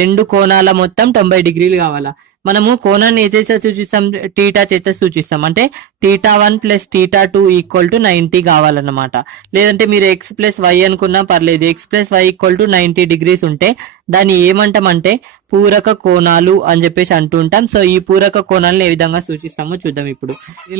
రెండు కోణాల మొత్తం 90 డిగ్రీలు కావాలా. మనము కోణాన్ని ఏ చేస్తే సూచిస్తాం, టీటా చేస్తే సూచిస్తాం. అంటే θ1 + θ2 = 90 కావాలన్నమాట. లేదంటే మీరు x + y అనుకున్నా పర్లేదు. x + y = 90 డిగ్రీస్ ఉంటే దాన్ని ఏమంటామంటే పూరక కోణాలు అని చెప్పేసి అంటూ ఉంటాం. సో ఈ పూరక కోణాలను ఏ విధంగా సూచిస్తామో చూద్దాం. ఇప్పుడు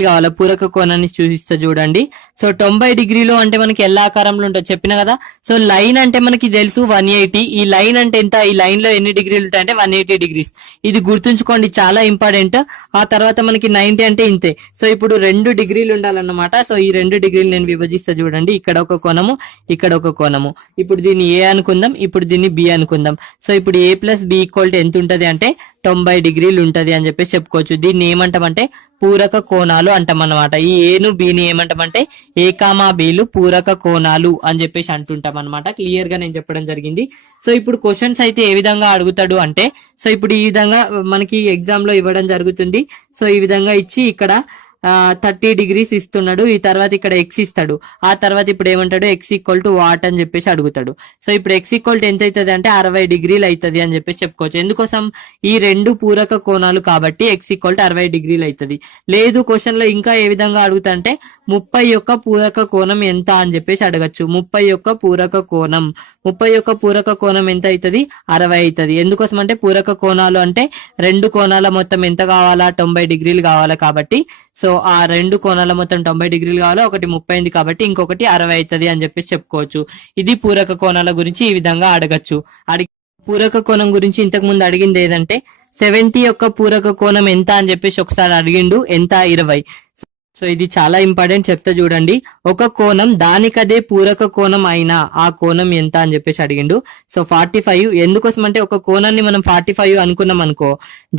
కావాలా పూరక కోణాన్ని సూచిస్తా చూడండి. సో 90 డిగ్రీలు అంటే మనకి ఎలా ఆకారంలో ఉంటుంది చెప్పిన కదా. సో లైన్ అంటే మనకి తెలుసు 180. ఈ లైన్ అంటే ఎంత, ఈ లైన్ లో ఎన్ని డిగ్రీలు ఉంటాయంటే 180 డిగ్రీస్. ఇది గుర్తుంచుకోండి, చాలా ఇంపార్టెంట్. ఆ తర్వాత మనకి 90 అంటే ఇంతే. సో ఇప్పుడు 2 డిగ్రీలు ఉండాలన్నమాట. సో ఈ 2 డిగ్రీలు నేను విభజిస్తా చూడండి. ఇక్కడ ఒక కోణము, ఇక్కడ ఒక కోణము. ఇప్పుడు దీన్ని ఏ అనుకుందాం, ఇప్పుడు దీన్ని బి అనుకుందాం. చూద్దాం. సో ఇప్పుడు ఏ ప్లస్ బి ఈక్వల్ టు ఎంత ఉంటది అంటే 90 డిగ్రీలు ఉంటది అని చెప్పేసి చెప్పుకోవచ్చు. దీన్ని ఏమంటామంటే పూరక కోణాలు అంటాం అనమాట. ఈ ఏను బిని ఏమంటామంటే ఏ కామా బిలు పూరక కోణాలు అని చెప్పేసి అంటుంటాం అనమాట. క్లియర్ గా నేను చెప్పడం జరిగింది. సో ఇప్పుడు క్వశ్చన్స్ అయితే ఏ విధంగా అడుగుతాడు అంటే, సో ఇప్పుడు ఈ విధంగా మనకి ఎగ్జామ్ లో ఇవ్వడం జరుగుతుంది. సో ఈ విధంగా ఇచ్చి ఇక్కడ 30 డిగ్రీస్ ఇస్తున్నాడు. ఈ తర్వాత ఇక్కడ ఎక్స్ ఇస్తాడు. ఆ తర్వాత ఇప్పుడు ఏమంటాడు ఎక్స్ ఈక్వల్ టు వాట్ అని చెప్పేసి అడుగుతాడు. సో ఇప్పుడు ఎక్స్ ఈక్వల్ టు ఎంత అవుతుంది అంటే 60 డిగ్రీలు అవుతుంది అని చెప్పేసి చెప్పుకోవచ్చు. ఎందుకోసం ఈ రెండు పూరక కోణాలు కాబట్టి ఎక్స్ ఈక్వల్ టు 60 డిగ్రీలు అవుతుంది. లేదు క్వశ్చన్ లో ఇంకా ఏ విధంగా అడుగుతా అంటే 30 యొక్క పూరక కోణం ఎంత అని చెప్పేసి అడగచ్చు. 30 యొక్క పూరక కోణం ఎంత అవుతుంది 60 అవుతుంది. ఎందుకోసం అంటే పూరక కోణాలు అంటే రెండు కోణాల మొత్తం ఎంత కావాలా 90 డిగ్రీలు కావాలా కాబట్టి, సో ఆ రెండు కోణాల మొత్తం 90 డిగ్రీలు కావాలా, ఒకటి 30 అయింది కాబట్టి ఇంకొకటి 60 అవుతుంది అని చెప్పేసి చెప్పుకోవచ్చు. ఇది పూరక కోణాల గురించి ఈ విధంగా అడగచ్చు. పూరక కోణం గురించి ఇంతకు ముందు అడిగింది ఏదంటే 70 యొక్క పూరక కోణం ఎంత అని చెప్పేసి ఒకసారి అడిగిండు, ఎంత 20. సో ఇది చాలా ఇంపార్టెంట్, చెప్తా చూడండి. ఒక కోణం దానికదే పూరక కోణం అయినా ఆ కోణం ఎంత అని చెప్పేసి అడిగిండు. సో 45. ఎందుకోసం అంటే ఒక కోణాన్ని మనం 45 అనుకున్నాం అనుకో,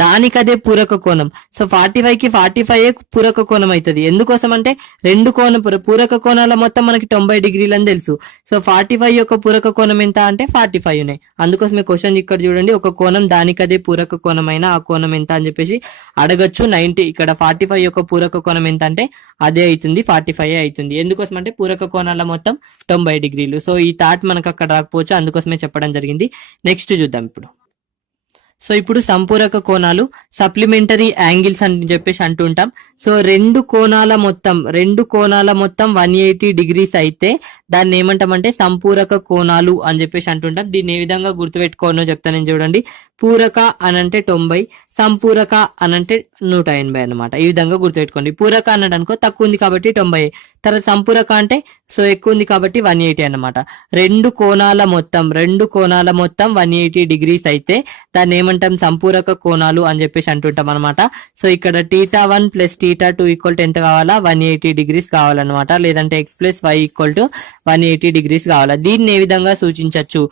దానికదే పూరక కోణం. సో 45 కి 45 పూరక కోణం అవుతుంది. ఎందుకోసం అంటే రెండు పూరక కోణాల మొత్తం మనకి 90 డిగ్రీలు అని తెలుసు. సో 45 యొక్క పూరక కోణం ఎంత అంటే 45. అందుకోసమే క్వశ్చన్ ఇక్కడ చూడండి, ఒక కోణం దానికదే పూరక కోణం అయినా ఆ కోణం ఎంత అని చెప్పేసి అడగచ్చు. 90 ఇక్కడ 45 యొక్క పూరక కోణం ఎంత అంటే అదే అవుతుంది, 45 అవుతుంది. ఎందుకోసం అంటే పూరక కోణాల మొత్తం 90 డిగ్రీలు. సో ఈ థాట్ మనకు అక్కడ రాకపోవచ్చు, అందుకోసమే చెప్పడం జరిగింది. నెక్స్ట్ చూద్దాం ఇప్పుడు. సో ఇప్పుడు సంపూరక కోణాలు సప్లిమెంటరీ యాంగిల్స్ అని చెప్పేసి అంటుంటాం. సో రెండు కోణాల మొత్తం 180 డిగ్రీస్ అయితే దాన్ని ఏమంటామంటే సంపూరక కోణాలు అని చెప్పేసి అంటుంటాం. దీన్ని ఏ విధంగా గుర్తుపెట్టుకోనో చెప్తాను చూడండి. పూరక అనంటే 90, సంపూరక అనంటే 180 అనమాట. ఈ విధంగా గుర్తుపెట్టుకోండి. పూరక అన్నాడు అనుకో తక్కువ ఉంది కాబట్టి 90, తర్వాత సంపూరక అంటే సో ఎక్కువ ఉంది కాబట్టి 180 అనమాట. రెండు కోణాల మొత్తం 180 డిగ్రీస్ అయితే దాన్ని ఏమంటాం సంపూరక కోణాలు అని చెప్పేసి అంటుంటాం అనమాట. సో ఇక్కడ θ1 ప్లస్ θ2 ఈక్వల్ టు ఎంత కావాలా 180 డిగ్రీస్ కావాలన్నమాట. లేదంటే x plus y equal to 180 degrees కావాలా. దీన్ని ఏ విధంగా సూచించవచ్చు?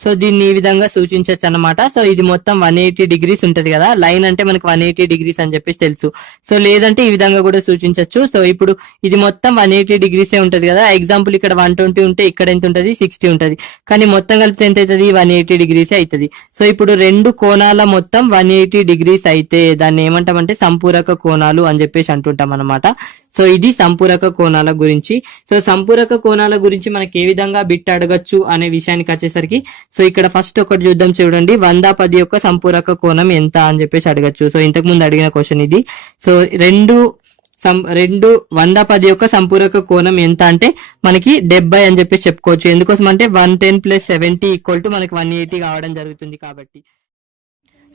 సో దీన్ని ఈ విధంగా సూచించవచ్చు అనమాట. సో ఇది మొత్తం 180 డిగ్రీస్ ఉంటది కదా, లైన్ అంటే మనకి 180 డిగ్రీస్ అని చెప్పేసి తెలుసు. సో లేదంటే ఈ విధంగా కూడా సూచించవచ్చు. సో ఇప్పుడు ఇది మొత్తం 180 డిగ్రీసే ఉంటది కదా. ఎగ్జాంపుల్ ఇక్కడ 120 ఉంటే ఇక్కడ ఎంత ఉంటది 60 ఉంటది, కానీ మొత్తం కలిపితే ఎంత అవుతుంది 180 డిగ్రీసే అవుతుంది. సో ఇప్పుడు రెండు కోణాల మొత్తం 180 డిగ్రీస్ అయితే దాన్ని ఏమంటామంటే సంపూరక కోణాలు అని చెప్పేసి అంటుంటాం అనమాట. సో ఇది సంపూరక కోణాల గురించి. సో సంపూరక కోణాల గురించి మనకి ఏ విధంగా బిట్ అడగచ్చు అనే విషయానికి వచ్చేసరికి, సో ఇక్కడ ఫస్ట్ ఒకటి చూద్దాం చూడండి. 110 యొక్క సంపూరక కోణం ఎంత అని చెప్పేసి అడగచ్చు. సో ఇంతకు ముందు అడిగిన క్వశ్చన్ ఇది. సో 110 యొక్క సంపూరక కోణం ఎంత అంటే మనకి 70 అని చెప్పేసి చెప్పుకోవచ్చు. ఎందుకోసం అంటే 110 ప్లస్ 70 ఈక్వల్ టు మనకి 180 కావడం జరుగుతుంది కాబట్టి.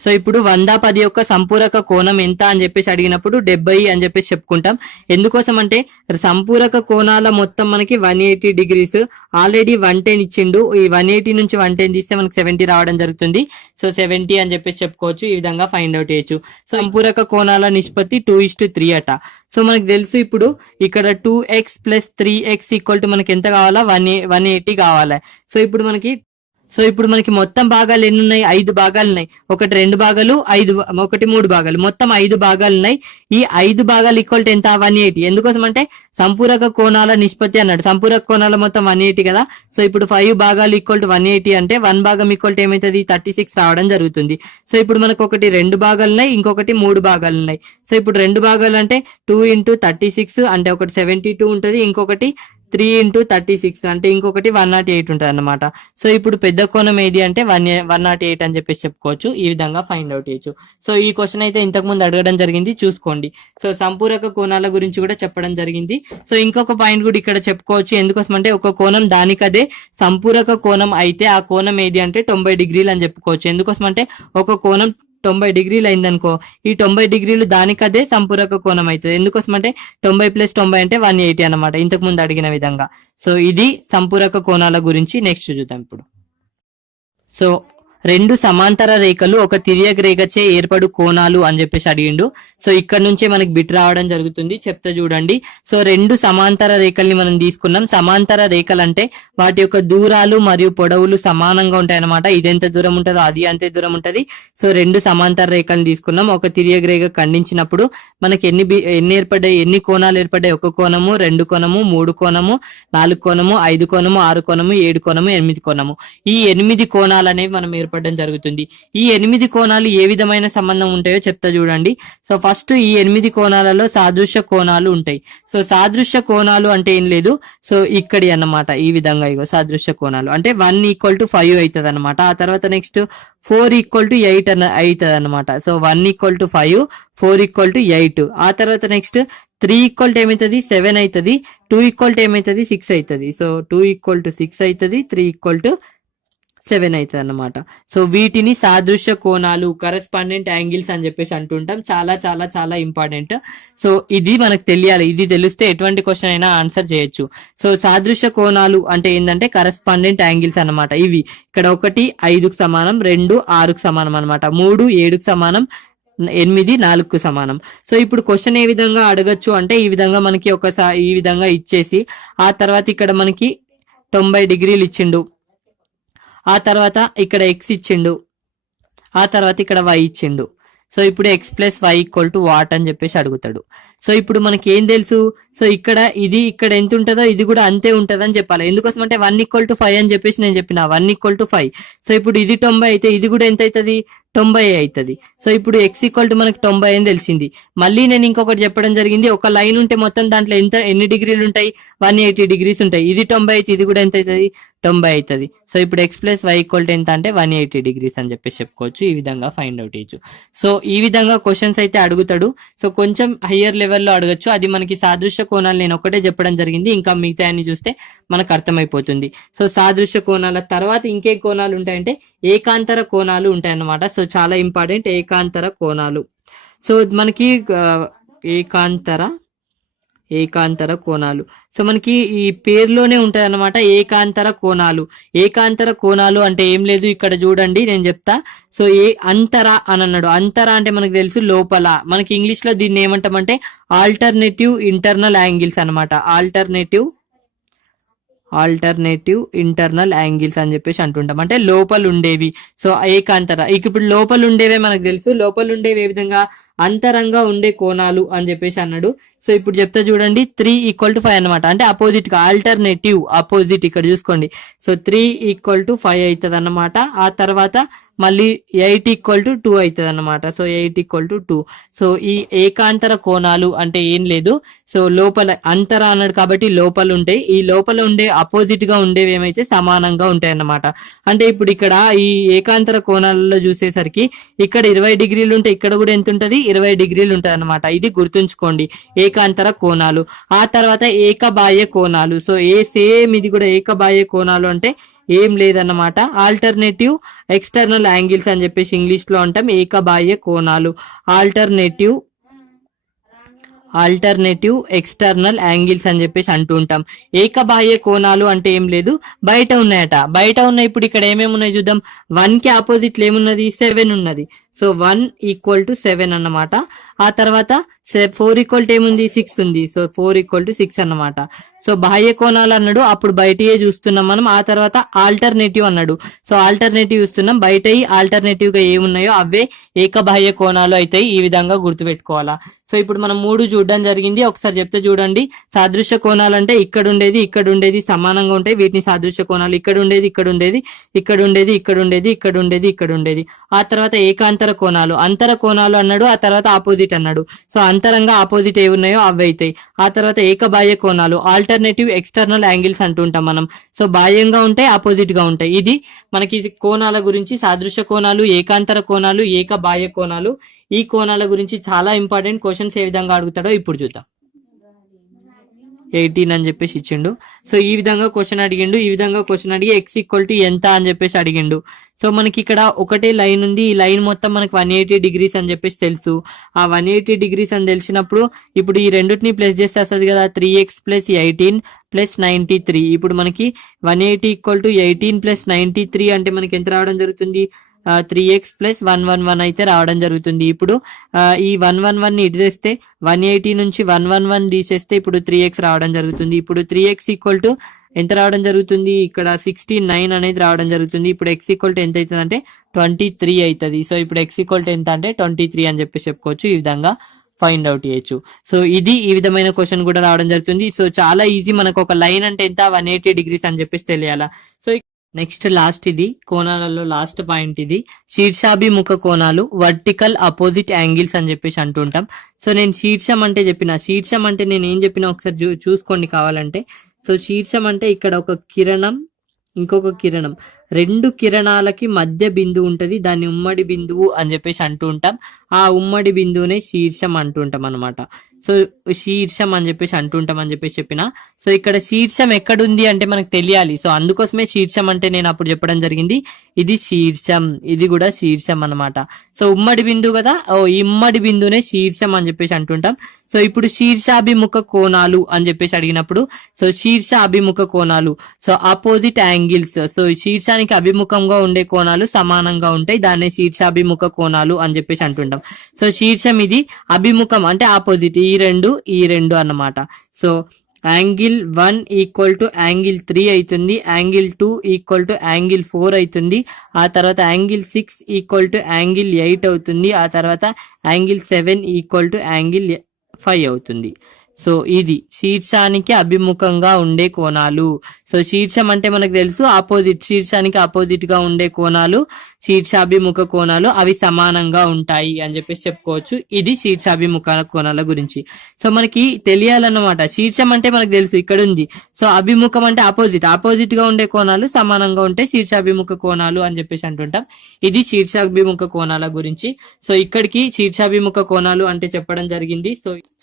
సో ఇప్పుడు 110 యొక్క సంపూరక కోణం ఎంత అని చెప్పేసి అడిగినప్పుడు 70 అని చెప్పేసి చెప్పుకుంటాం. ఎందుకోసం అంటే సంపూరక కోణాల మొత్తం మనకి 180 డిగ్రీస్, ఆల్రెడీ 110 ఇచ్చిండు. ఈ 180 నుంచి 110 తీస్తే మనకి 70 రావడం జరుగుతుంది. సో 70 అని చెప్పేసి చెప్పుకోవచ్చు. ఈ విధంగా ఫైండ్ అవుట్ చేయొచ్చు. సో సంపూరక కోణాల నిష్పత్తి 2:3 అట. సో మనకు తెలుసు ఇప్పుడు ఇక్కడ 2x plus 3x equal to మనకి ఎంత కావాలా 180 కావాలి. సో ఇప్పుడు మనకి మొత్తం భాగాలు ఎన్ని ఉన్నాయి? 5 భాగాలు ఉన్నాయి. ఒకటి 2 భాగాలు, ఒకటి 3 భాగాలు, మొత్తం 5 భాగాలు ఉన్నాయి. ఈ 5 భాగాలు ఈక్వల్ టు ఎంత 180. ఎందుకోసం అంటే సంపూరక కోణాల నిష్పత్తి అన్నాడు. సంపూరక కోణాల మొత్తం 180 కదా. సో ఇప్పుడు 5 భాగాలు ఈక్వల్ టు 180 అంటే 1 భాగం ఈక్వల్ టు ఏమైతుంది 36 రావడం జరుగుతుంది. సో ఇప్పుడు మనకు ఒకటి 2 భాగాలు ఉన్నాయి, ఇంకొకటి 3 భాగాలు ఉన్నాయి. సో ఇప్పుడు 2 భాగాలు అంటే 2 × 36 అంటే ఒకటి 72 ఉంటుంది, ఇంకొకటి 3 × 36 అంటే ఇంకొకటి 108 ఉంటుంది అన్నమాట. సో ఇప్పుడు పెద్ద కోణం ఏది అంటే 108 అని చెప్పేసి చెప్పుకోవచ్చు. ఈ విధంగా ఫైండ్ అవుట్ చేయొచ్చు. సో ఈ క్వశ్చన్ అయితే ఇంతకు ముందు అడగడం జరిగింది, చూసుకోండి. సో సంపూరక కోణాల గురించి కూడా చెప్పడం జరిగింది. సో ఇంకొక పాయింట్ కూడా ఇక్కడ చెప్పుకోవచ్చు. ఎందుకోసం అంటే ఒక కోణం దానికదే సంపూరక కోణం అయితే ఆ కోణం ఏది అంటే 90 డిగ్రీలు అని చెప్పుకోవచ్చు. ఎందుకోసం అంటే ఒక కోణం 90 డిగ్రీలు అయిందనుకో, ఈ 90 డిగ్రీలు దానికదే సంపూరక కోణం అవుతుంది. ఎందుకోసం అంటే 90 ప్లస్ 90 అంటే 180 అనమాట, ఇంతకు ముందు అడిగిన విధంగా. సో ఇది సంపూరక కోణాల గురించి. నెక్స్ట్ చూద్దాం ఇప్పుడు. సో రెండు సమాంతర రేఖలు ఒక తిర్యక్ రేఖచే ఏర్పడు కోణాలు అని చెప్పేసి అడిగిండు. సో ఇక్కడ నుంచే మనకి బిట్ రావడం జరుగుతుంది, చెప్తా చూడండి. సో రెండు సమాంతర రేఖల్ని మనం తీసుకున్నాం. సమాంతర రేఖలు అంటే వాటి యొక్క దూరాలు మరియు పొడవులు సమానంగా ఉంటాయి అన్నమాట. ఇది ఎంత దూరం ఉంటుందో అది అంతే దూరం ఉంటది. సో రెండు సమాంతర రేఖల్ని తీసుకున్నాం. ఒక తిర్యక్ రేఖ ఖండించినప్పుడు మనకి ఎన్ని కోణాలు ఏర్పడ్డాయి? ఒక కోణము, రెండు కోణము, మూడు కోణము, నాలుగు కోణము, ఐదు కోణము, ఆరు కోణము, ఏడు కోణము, ఎనిమిది కోణము. ఈ 8 కోణాలు అనేవి మనం ఏర్పడడం జరుగుతుంది. ఈ 8 కోణాలు ఏ విధమైన సంబంధం ఉంటాయో చెప్తా చూడండి. సో ఫస్ట్ ఈ 8 కోణాలలో సాదృశ్య కోణాలు ఉంటాయి. సో సాదృశ్య కోణాలు అంటే ఏం లేదు, సో ఇక్కడి అన్నమాట. ఈ విధంగా ఇగో సాదృశ్య కోణాలు అంటే 1 = 5 అవుతుంది అనమాట. ఆ తర్వాత నెక్స్ట్ 4 = 8 అవుతుంది అనమాట. సో 1 = 5, 4 = 8. ఆ తర్వాత నెక్స్ట్ 3 = ఏమవుతుంది? 7 అవుతుంది. 2 = ఏమవుతుంది? 6 అవుతుంది. సో 2 = 6 అవుతుంది, 3 = 7 అవుతుంది అన్నమాట. సో వీటిని సాదృశ్య కోణాలు, కరెస్పాండెంట్ యాంగిల్స్ అని చెప్పేసి అంటుంటాం. చాలా చాలా చాలా ఇంపార్టెంట్. సో ఇది మనకు తెలియాలి. ఇది తెలిస్తే ఎటువంటి క్వశ్చన్ అయినా ఆన్సర్ చేయొచ్చు. సో సాదృశ్య కోణాలు అంటే ఏంటంటే కరెస్పాండెంట్ యాంగిల్స్ అన్నమాట. ఇవి ఇక్కడ 1 5కు సమానం, 2 6కు సమానం అనమాట, 3 7కు సమానం, 8 4కు సమానం. సో ఇప్పుడు క్వశ్చన్ ఏ విధంగా అడగచ్చు అంటే ఈ విధంగా మనకి ఈ విధంగా ఇచ్చేసి ఆ తర్వాత ఇక్కడ మనకి 90 డిగ్రీలు ఇచ్చిండు, ఆ తర్వాత ఇక్కడ ఎక్స్ ఇచ్చిండు, ఆ తర్వాత ఇక్కడ వై ఇచ్చిండు. సో ఇప్పుడు x + y = వాట్ అని చెప్పేసి అడుగుతాడు. సో ఇప్పుడు మనకి ఏం తెలుసు? సో ఇక్కడ ఇక్కడ ఎంత ఉంటుందో ఇది కూడా అంతే ఉంటదని చెప్పాలి. ఎందుకోసం అంటే 1 = 5 అని చెప్పేసి నేను చెప్పిన 1 = 5. సో ఇప్పుడు ఇది 90 అయితే ఇది కూడా ఎంత అవుతుంది? 90 అవుతుంది. సో ఇప్పుడు x = మనకి 90 అని తెలిసింది. మళ్ళీ నేను ఇంకొకటి చెప్పడం జరిగింది. ఒక లైన్ ఉంటే మొత్తం దాంట్లో ఎన్ని డిగ్రీలు ఉంటాయి? 180 డిగ్రీస్ ఉంటాయి. ఇది 90 అయితే ఇది కూడా ఎంత అవుతుంది? 90 అవుతుంది. సో ఇప్పుడు x + y = ఎంత అంటే 180 డిగ్రీస్ అని చెప్పేసి చెప్పుకోవచ్చు. ఈ విధంగా ఫైండ్ అవుట్ చేయొచ్చు. సో ఈ విధంగా క్వశ్చన్స్ అయితే అడుగుతాడు. సో కొంచెం హయ్యర్ లెవెల్లో అడగచ్చు. అది మనకి సాదృశ్య కోణాలు నేను ఒకటే చెప్పడం జరిగింది, ఇంకా మిగతా అన్ని చూస్తే మనకు అర్థమైపోతుంది. సో సాదృశ్య కోణాల తర్వాత ఇంకే కోణాలు ఉంటాయంటే ఏకాంతర కోణాలు ఉంటాయన్నమాట. సో చాలా ఇంపార్టెంట్ ఏకాంతర కోణాలు. సో మనకి ఏకాంతర కోణాలు సో మనకి ఈ పేరులోనే ఉంటాయి అన్నమాట. ఏకాంతర కోణాలు. ఏకాంతర కోణాలు అంటే ఏం లేదు, ఇక్కడ చూడండి నేను చెప్తా. సో అంతర అని అన్నాడు. అంతర అంటే మనకు తెలుసు లోపల. మనకి ఇంగ్లీష్ లో దీన్ని ఏమంటామంటే ఆల్టర్నేటివ్ ఇంటర్నల్ యాంగిల్స్ అనమాట. ఆల్టర్నేటివ్ ఇంటర్నల్ యాంగిల్స్ అని చెప్పేసి అంటుంటాం, అంటే లోపల ఉండేవి. సో ఏకాంతర ఇప్పుడు లోపల ఉండేవే మనకు తెలుసు. లోపల ఉండేవి ఏ విధంగా? అంతరంగా ఉండే కోణాలు అని చెప్పేసి అన్నాడు. సో ఇప్పుడు చెప్తా చూడండి. 3 = 5 అనమాట, అంటే అపోజిట్ గా అపోజిట్ ఇక్కడ చూసుకోండి. సో 3 = 5 అవుతుంది అన్నమాట. ఆ తర్వాత మళ్ళీ 8 = 2 అవుతుంది అన్నమాట. సో 8 = 2. సో ఈ ఏకాంతర కోణాలు అంటే ఏం లేదు, సో లోపల అంతర అన్నాడు కాబట్టి లోపల ఉంటాయి. ఈ లోపల ఉండే అపోజిట్ గా ఉండేవి ఏమైతే సమానంగా ఉంటాయి అన్నమాట. అంటే ఇప్పుడు ఇక్కడ ఈ ఏకాంతర కోణాలలో చూసేసరికి ఇక్కడ 20 డిగ్రీలు ఉంటే ఇక్కడ కూడా ఎంత ఉంటది? 20 డిగ్రీలు ఉంటది అన్నమాట. ఇది గుర్తుంచుకోండి ఏకాంతర కోణాలు. ఆ తర్వాత ఏకబాహ్య కోణాలు. సో సేమ్ ఇది కూడా ఏకబాహ్య కోణాలు అంటే ఏం లేదన్నమాట, ఆల్టర్నేటివ్ ఎక్స్టర్నల్ యాంగిల్స్ అని చెప్పేసి ఇంగ్లీష్ లో అంటాం. ఏకబాహ్య కోణాలు ఆల్టర్నేటివ్ ఎక్స్టర్నల్ యాంగిల్స్ అని చెప్పేసి అంటూ ఉంటాం. ఏకబాహ్య కోణాలు అంటే ఏం లేదు, బయట ఉన్నాయట. బయట ఉన్నాయి. ఇప్పుడు ఇక్కడ ఏమేమి ఉన్నాయి చూద్దాం. 1 కి ఆపోజిట్ ఏమున్నది? 7 ఉన్నది. సో 1 = 7 అన్నమాట. ఆ తర్వాత 4 = ఏముంది? 6 ఉంది. సో 4 = 6 అన్నమాట. సో బాహ్య కోణాలు అన్నాడు, అప్పుడు బయటయే చూస్తున్నాం మనం. ఆ తర్వాత ఆల్టర్నేటివ్ అన్నాడు. సో ఆల్టర్నేటివ్ చూస్తున్నాం. బయట ఆల్టర్నేటివ్ గా ఏమున్నాయో అవే ఏకబాహ్య కోణాలు అవుతాయి. ఈ విధంగా గుర్తుపెట్టుకోవాలా. సో ఇప్పుడు మనం 3 చూడడం జరిగింది. ఒకసారి చెప్తే చూడండి. సాదృశ్య కోణాలు అంటే ఇక్కడ ఉండేది సమానంగా ఉంటాయి. వీటిని సాదృశ్య కోణాలు. ఇక్కడ ఉండేది. ఆ తర్వాత ఏకాంతర కోణాలు, అంతర కోణాలు అన్నాడు. ఆ తర్వాత ఆపోజిట్ అన్నాడు. సో అంతరంగా ఆపోజిట్ ఏ ఉన్నాయో అవి అవుతాయి. ఆ తర్వాత ఏకబాహ్య కోణాలు, ఆల్టర్నేటివ్ ఎక్స్టర్నల్ యాంగిల్స్ అంటుంటాం మనం. సో బాహ్యంగా ఉంటాయి, ఆపోజిట్ గా ఉంటాయి. ఇది మనకి కోణాల గురించి. సాదృశ్య కోణాలు, ఏకాంతర కోణాలు, ఏకబాహ్య కోణాలు. ఈ కోణాల గురించి చాలా ఇంపార్టెంట్. క్వశ్చన్స్ ఏ విధంగా అడుగుతాడో ఇప్పుడు చూద్దాం. 18 అని చెప్పేసి ఇచ్చిండు. సో ఈ విధంగా క్వశ్చన్ అడిగిండు. ఈ విధంగా క్వశ్చన్ అడిగి x = ఎంత అని చెప్పేసి అడిగిండు. సో మనకి ఇక్కడ ఒకటే లైన్ ఉంది. ఈ లైన్ మొత్తం మనకి 180 డిగ్రీస్ అని చెప్పేసి తెలుసు. ఆ 180 డిగ్రీస్ అని తెలిసినప్పుడు ఇప్పుడు ఈ రెండింటిని ప్లస్ చేస్తే వస్తుంది కదా, 3x + 18 + 93. ఇప్పుడు మనకి 180 = 18 + 93 అంటే మనకి ఎంత రావడం జరుగుతుంది? 3x ప్లస్ 111 అయితే రావడం జరుగుతుంది. ఇప్పుడు ఈ 111 ఇటు తెస్తే 180 నుంచి 111 తీసేస్తే ఇప్పుడు 3x రావడం జరుగుతుంది. ఇప్పుడు 3x ఈక్వల్ టు ఎంత రావడం జరుగుతుంది, ఇక్కడ 69 అనేది రావడం జరుగుతుంది. ఇప్పుడు x ఈక్వల్ టు ఎంత అవుతుంది అంటే 23 అవుతుంది. సో ఇప్పుడు x ఈక్వల్ టు ఎంత అంటే 23 అని చెప్పి చెప్పుకోవచ్చు. ఈ విధంగా ఫైండ్ అవుట్ చేయొచ్చు. సో ఇది ఈ విధమైన క్వశ్చన్ కూడా రావడం జరుగుతుంది. సో చాలా ఈజీ, మనకు ఒక లైన్ అంటే ఎంత 180 డిగ్రీస్ అని చెప్పేసి తెలియాలా. సో నెక్స్ట్ లాస్ట్ ఇది కోణాలలో లాస్ట్ పాయింట్ ఇది శీర్షాభిముఖ కోణాలు వర్టికల్ అపోజిట్ యాంగిల్స్ అని చెప్పేసి అంటుంటాం. సో నేను శీర్షం అంటే చెప్పిన, శీర్షం అంటే నేను ఏం చెప్పినా ఒకసారి చూసుకోండి కావాలంటే. సో శీర్షం అంటే ఇక్కడ ఒక కిరణం ఇంకొక కిరణం, రెండు కిరణాలకి మధ్య బిందువు ఉంటది, దాన్ని ఉమ్మడి బిందువు అని చెప్పేసి అంటూ ఉంటాం. ఆ ఉమ్మడి బిందువునే శీర్షం అంటుంటాం అనమాట. సో శీర్షం అని చెప్పేసి అంటుంటాం అని చెప్పేసి చెప్పిన. సో ఇక్కడ శీర్షం ఎక్కడుంది అంటే మనకు తెలియాలి. సో అందుకోసమే శీర్షం అంటే నేను అప్పుడు చెప్పడం జరిగింది. ఇది శీర్షం, ఇది కూడా శీర్షం అన్నమాట. సో ఉమ్మడి బిందువు కదా, ఈ ఉమ్మడి బిందువునే శీర్షం అని చెప్పేసి అంటుంటాం. సో ఇప్పుడు శీర్షాభిముఖ కోణాలు అని చెప్పేసి అడిగినప్పుడు, సో శీర్ష అభిముఖ కోణాలు, సో ఆపోజిట్ యాంగిల్స్, సో శీర్షానికి అభిముఖంగా ఉండే కోణాలు సమానంగా ఉంటాయి, దాన్నే శీర్షాభిముఖ కోణాలు అని చెప్పేసి అంటుంటాం. సో శీర్షం ఇది, అభిముఖం అంటే ఆపోజిట్, ఈ రెండు అన్నమాట. So angle 1 equal to angle 3 అవుతుంది, యాంగిల్ 2 ఈక్వల్ టు యాంగిల్ 4 అవుతుంది, ఆ తర్వాత యాంగిల్ 6 ఈక్వల్ టు యాంగిల్ 8 అవుతుంది, ఆ తర్వాత యాంగిల్ 7 ఈక్వల్ టు యాంగిల్ 5 అవుతుంది. సో ఇది శీర్షానికి అభిముఖంగా ఉండే కోణాలు. సో శీర్షం అంటే మనకు తెలుసు ఆపోజిట్, శీర్షానికి ఆపోజిట్ గా ఉండే కోణాలు శీర్షాభిముఖ కోణాలు, అవి సమానంగా ఉంటాయి అని చెప్పేసి చెప్పుకోవచ్చు. ఇది శీర్షాభిముఖ కోణాల గురించి. సో మనకి తెలియాలన్నమాట, శీర్షం అంటే మనకు తెలుసు ఇక్కడ ఉంది. సో అభిముఖం అంటే ఆపోజిట్ గా ఉండే కోణాలు సమానంగా ఉంటే శీర్షాభిముఖ కోణాలు అని చెప్పేసి అంటుంటాం. ఇది శీర్షాభిముఖ కోణాల గురించి. సో ఇక్కడికి శీర్షాభిముఖ కోణాలు అంటే చెప్పడం జరిగింది.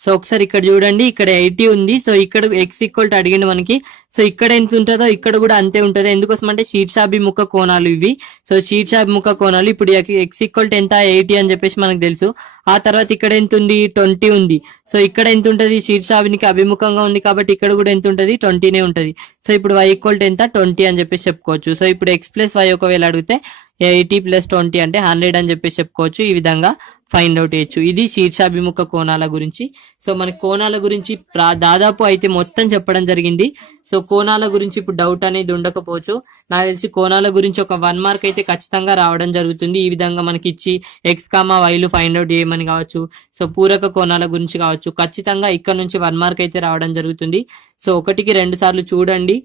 సో ఒకసారి ఇక్కడ చూడండి, ఇక్కడ 80 ఉంది. సో ఇక్కడ ఎక్స్ ఈక్వల్ టు అడిగింది మనకి. సో ఇక్కడ ఎంత ఉంటుందో ఇక్కడ కూడా అంతే ఉంటుందో, ఎందుకోసం అంటే శీర్షాభిముఖ కోణాలు ఇవి. సో శీర్షాభిముఖ కోణాలు ఇప్పుడు ఎక్స్ ఈక్వల్ టు ఎంత 80 అని చెప్పేసి మనకు తెలుసు. ఆ తర్వాత ఇక్కడ ఎంత ఉంది 20 ఉంది. సో ఇక్కడ ఎంత ఉంటుంది, శీర్షాభినికి అభిముఖంగా ఉంది కాబట్టి ఇక్కడ కూడా ఎంత ఉంటుంది 20నే ఉంటుంది. సో ఇప్పుడు y ఈక్వల్ టు ఎంత 20 అని చెప్పేసి చెప్పుకోవచ్చు. సో ఇప్పుడు x ప్లస్ y ఒకవేళ అడిగితే 80 ప్లస్ 20 అంటే 100 అని చెప్పేసి చెప్పుకోవచ్చు. ఈ విధంగా ఫైండ్ అవుట్ చేయొచ్చు. ఇది శీర్షాభిముఖ కోణాల గురించి. సో మన కోణాల గురించి దాదాపు అయితే మొత్తం చెప్పడం జరిగింది. సో కోణాల గురించి ఇప్పుడు డౌట్ అనేది ఉండకపోవచ్చు. నాకు తెలిసి కోణాల గురించి ఒక 1 మార్క్ అయితే ఖచ్చితంగా రావడం జరుగుతుంది. ఈ విధంగా మనకి ఇచ్చి x, y ఫైండ్ అవుట్ చేయమని కావచ్చు, సో పూరక కోణాల గురించి కావచ్చు, ఖచ్చితంగా ఇక్కడ నుంచి 1 మార్క్ అయితే రావడం జరుగుతుంది. సో 1కి 2 సార్లు చూడండి.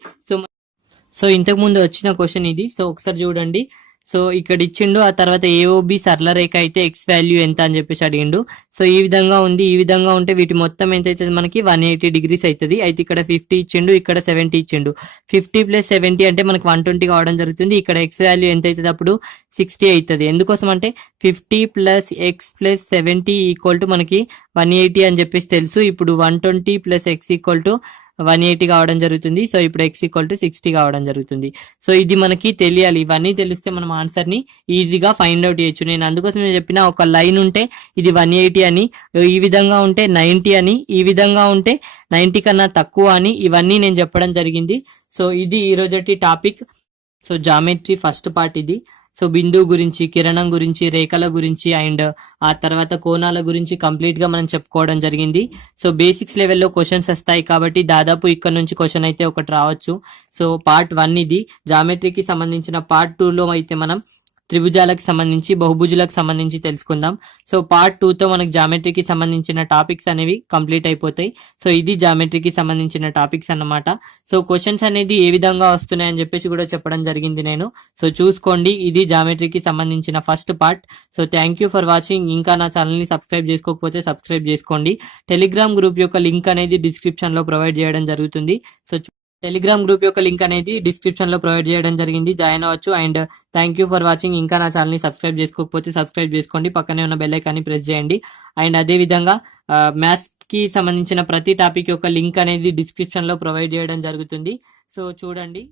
సో ఇంతకు ముందు వచ్చిన క్వశ్చన్ ఇది. సో ఒకసారి చూడండి. సో ఇక్కడ ఇచ్చిండు, ఆ తర్వాత AOB సరళ రేఖ అయితే x వాల్యూ ఎంత అని చెప్పేసి అడిగిండు. సో ఈ విధంగా ఉంది, ఈ విధంగా ఉంటే వీటి మొత్తం ఎంత అవుతుంది మనకి 180 డిగ్రీస్ అవుతుంది. అయితే ఇక్కడ 50 ఇచ్చిండు, ఇక్కడ 70 ఇచ్చిండు. 50 ప్లస్ 70 అంటే మనకి 120 కావడం జరుగుతుంది. ఇక్కడ x వాల్యూ ఎంత అవుతుంది అప్పుడు 60 అవుతుంది. ఎందుకోసం అంటే 50 plus x plus 70 equal to మనకి 180 అని చెప్పేసి తెలుసు. ఇప్పుడు 120 ప్లస్ x ఈక్వల్ టు 180 కావడం జరుగుతుంది. సో ఇప్పుడు x ఈక్వల్ టు 60 కావడం జరుగుతుంది. సో ఇది మనకి తెలియాలి. ఇవన్నీ తెలిస్తే మనం ఆన్సర్ ని ఈజీగా ఫైండ్ అవుట్ చేయొచ్చు. నేను అందుకోసం నేను చెప్పిన, ఒక లైన్ ఉంటే ఇది 180 అని, ఈ విధంగా ఉంటే 90 అని, ఈ విధంగా ఉంటే 90 కన్నా తక్కువ అని, ఇవన్నీ నేను చెప్పడం జరిగింది. సో ఇది ఈ రోజటి topic. So geometry first part ఇది. సో బిందువు గురించి, కిరణం గురించి, రేఖల గురించి అండ్ ఆ తర్వాత కోణాల గురించి కంప్లీట్ గా మనం చెప్పుకోవడం జరిగింది. సో బేసిక్స్ లెవెల్లో క్వశ్చన్స్ వస్తాయి కాబట్టి దాదాపు ఇక్కడ నుంచి క్వశ్చన్ అయితే ఒకటి రావచ్చు. సో పార్ట్ 1 ఇది. జామెట్రీకి సంబంధించిన పార్ట్ 2లో అయితే మనం త్రిభుజాలకు సంబంధించి, బహుభుజులకు సంబంధించి తెలుసుకుందాం. సో పార్ట్ 2తో మనకి జామెట్రీకి సంబంధించిన టాపిక్స్ అనేవి కంప్లీట్ అయిపోతాయి. సో ఇది జామెట్రీకి సంబంధించిన టాపిక్స్ అన్నమాట. సో క్వశ్చన్స్ అనేది ఏ విధంగా వస్తున్నాయని చెప్పేసి కూడా చెప్పడం జరిగింది నేను. సో చూసుకోండి, ఇది జామెట్రీకి సంబంధించిన first part. So thank you for watching. ఇంకా నా ఛానల్ ని సబ్స్క్రైబ్ చేసుకోకపోతే సబ్స్క్రైబ్ చేసుకోండి. టెలిగ్రామ్ గ్రూప్ యొక్క లింక్ అనేది డిస్క్రిప్షన్ లో ప్రొవైడ్ చేయడం జరుగుతుంది. సో టెలిగ్రామ్ గ్రూప్ యొక్క లింక్ అనేది డిస్క్రిప్షన్ లో ప్రొవైడ్ చేయడం జరిగింది, జాయిన్ అవ్వచ్చు. And thank you for watching. ఇంకా నా ఛానల్ ని సబ్స్క్రైబ్ చేసుకోకపోతే సబ్స్క్రైబ్ చేసుకోండి, పక్కనే ఉన్న బెల్ ఐకాన్ని ప్రెస్ చేయండి. అండ్ అదే విధంగా మ్యాథ్స్ కి సంబంధించిన ప్రతి టాపిక్ యొక్క లింక్ అనేది డిస్క్రిప్షన్ లో ప్రొవైడ్ చేయడం జరుగుతుంది. సో చూడండి.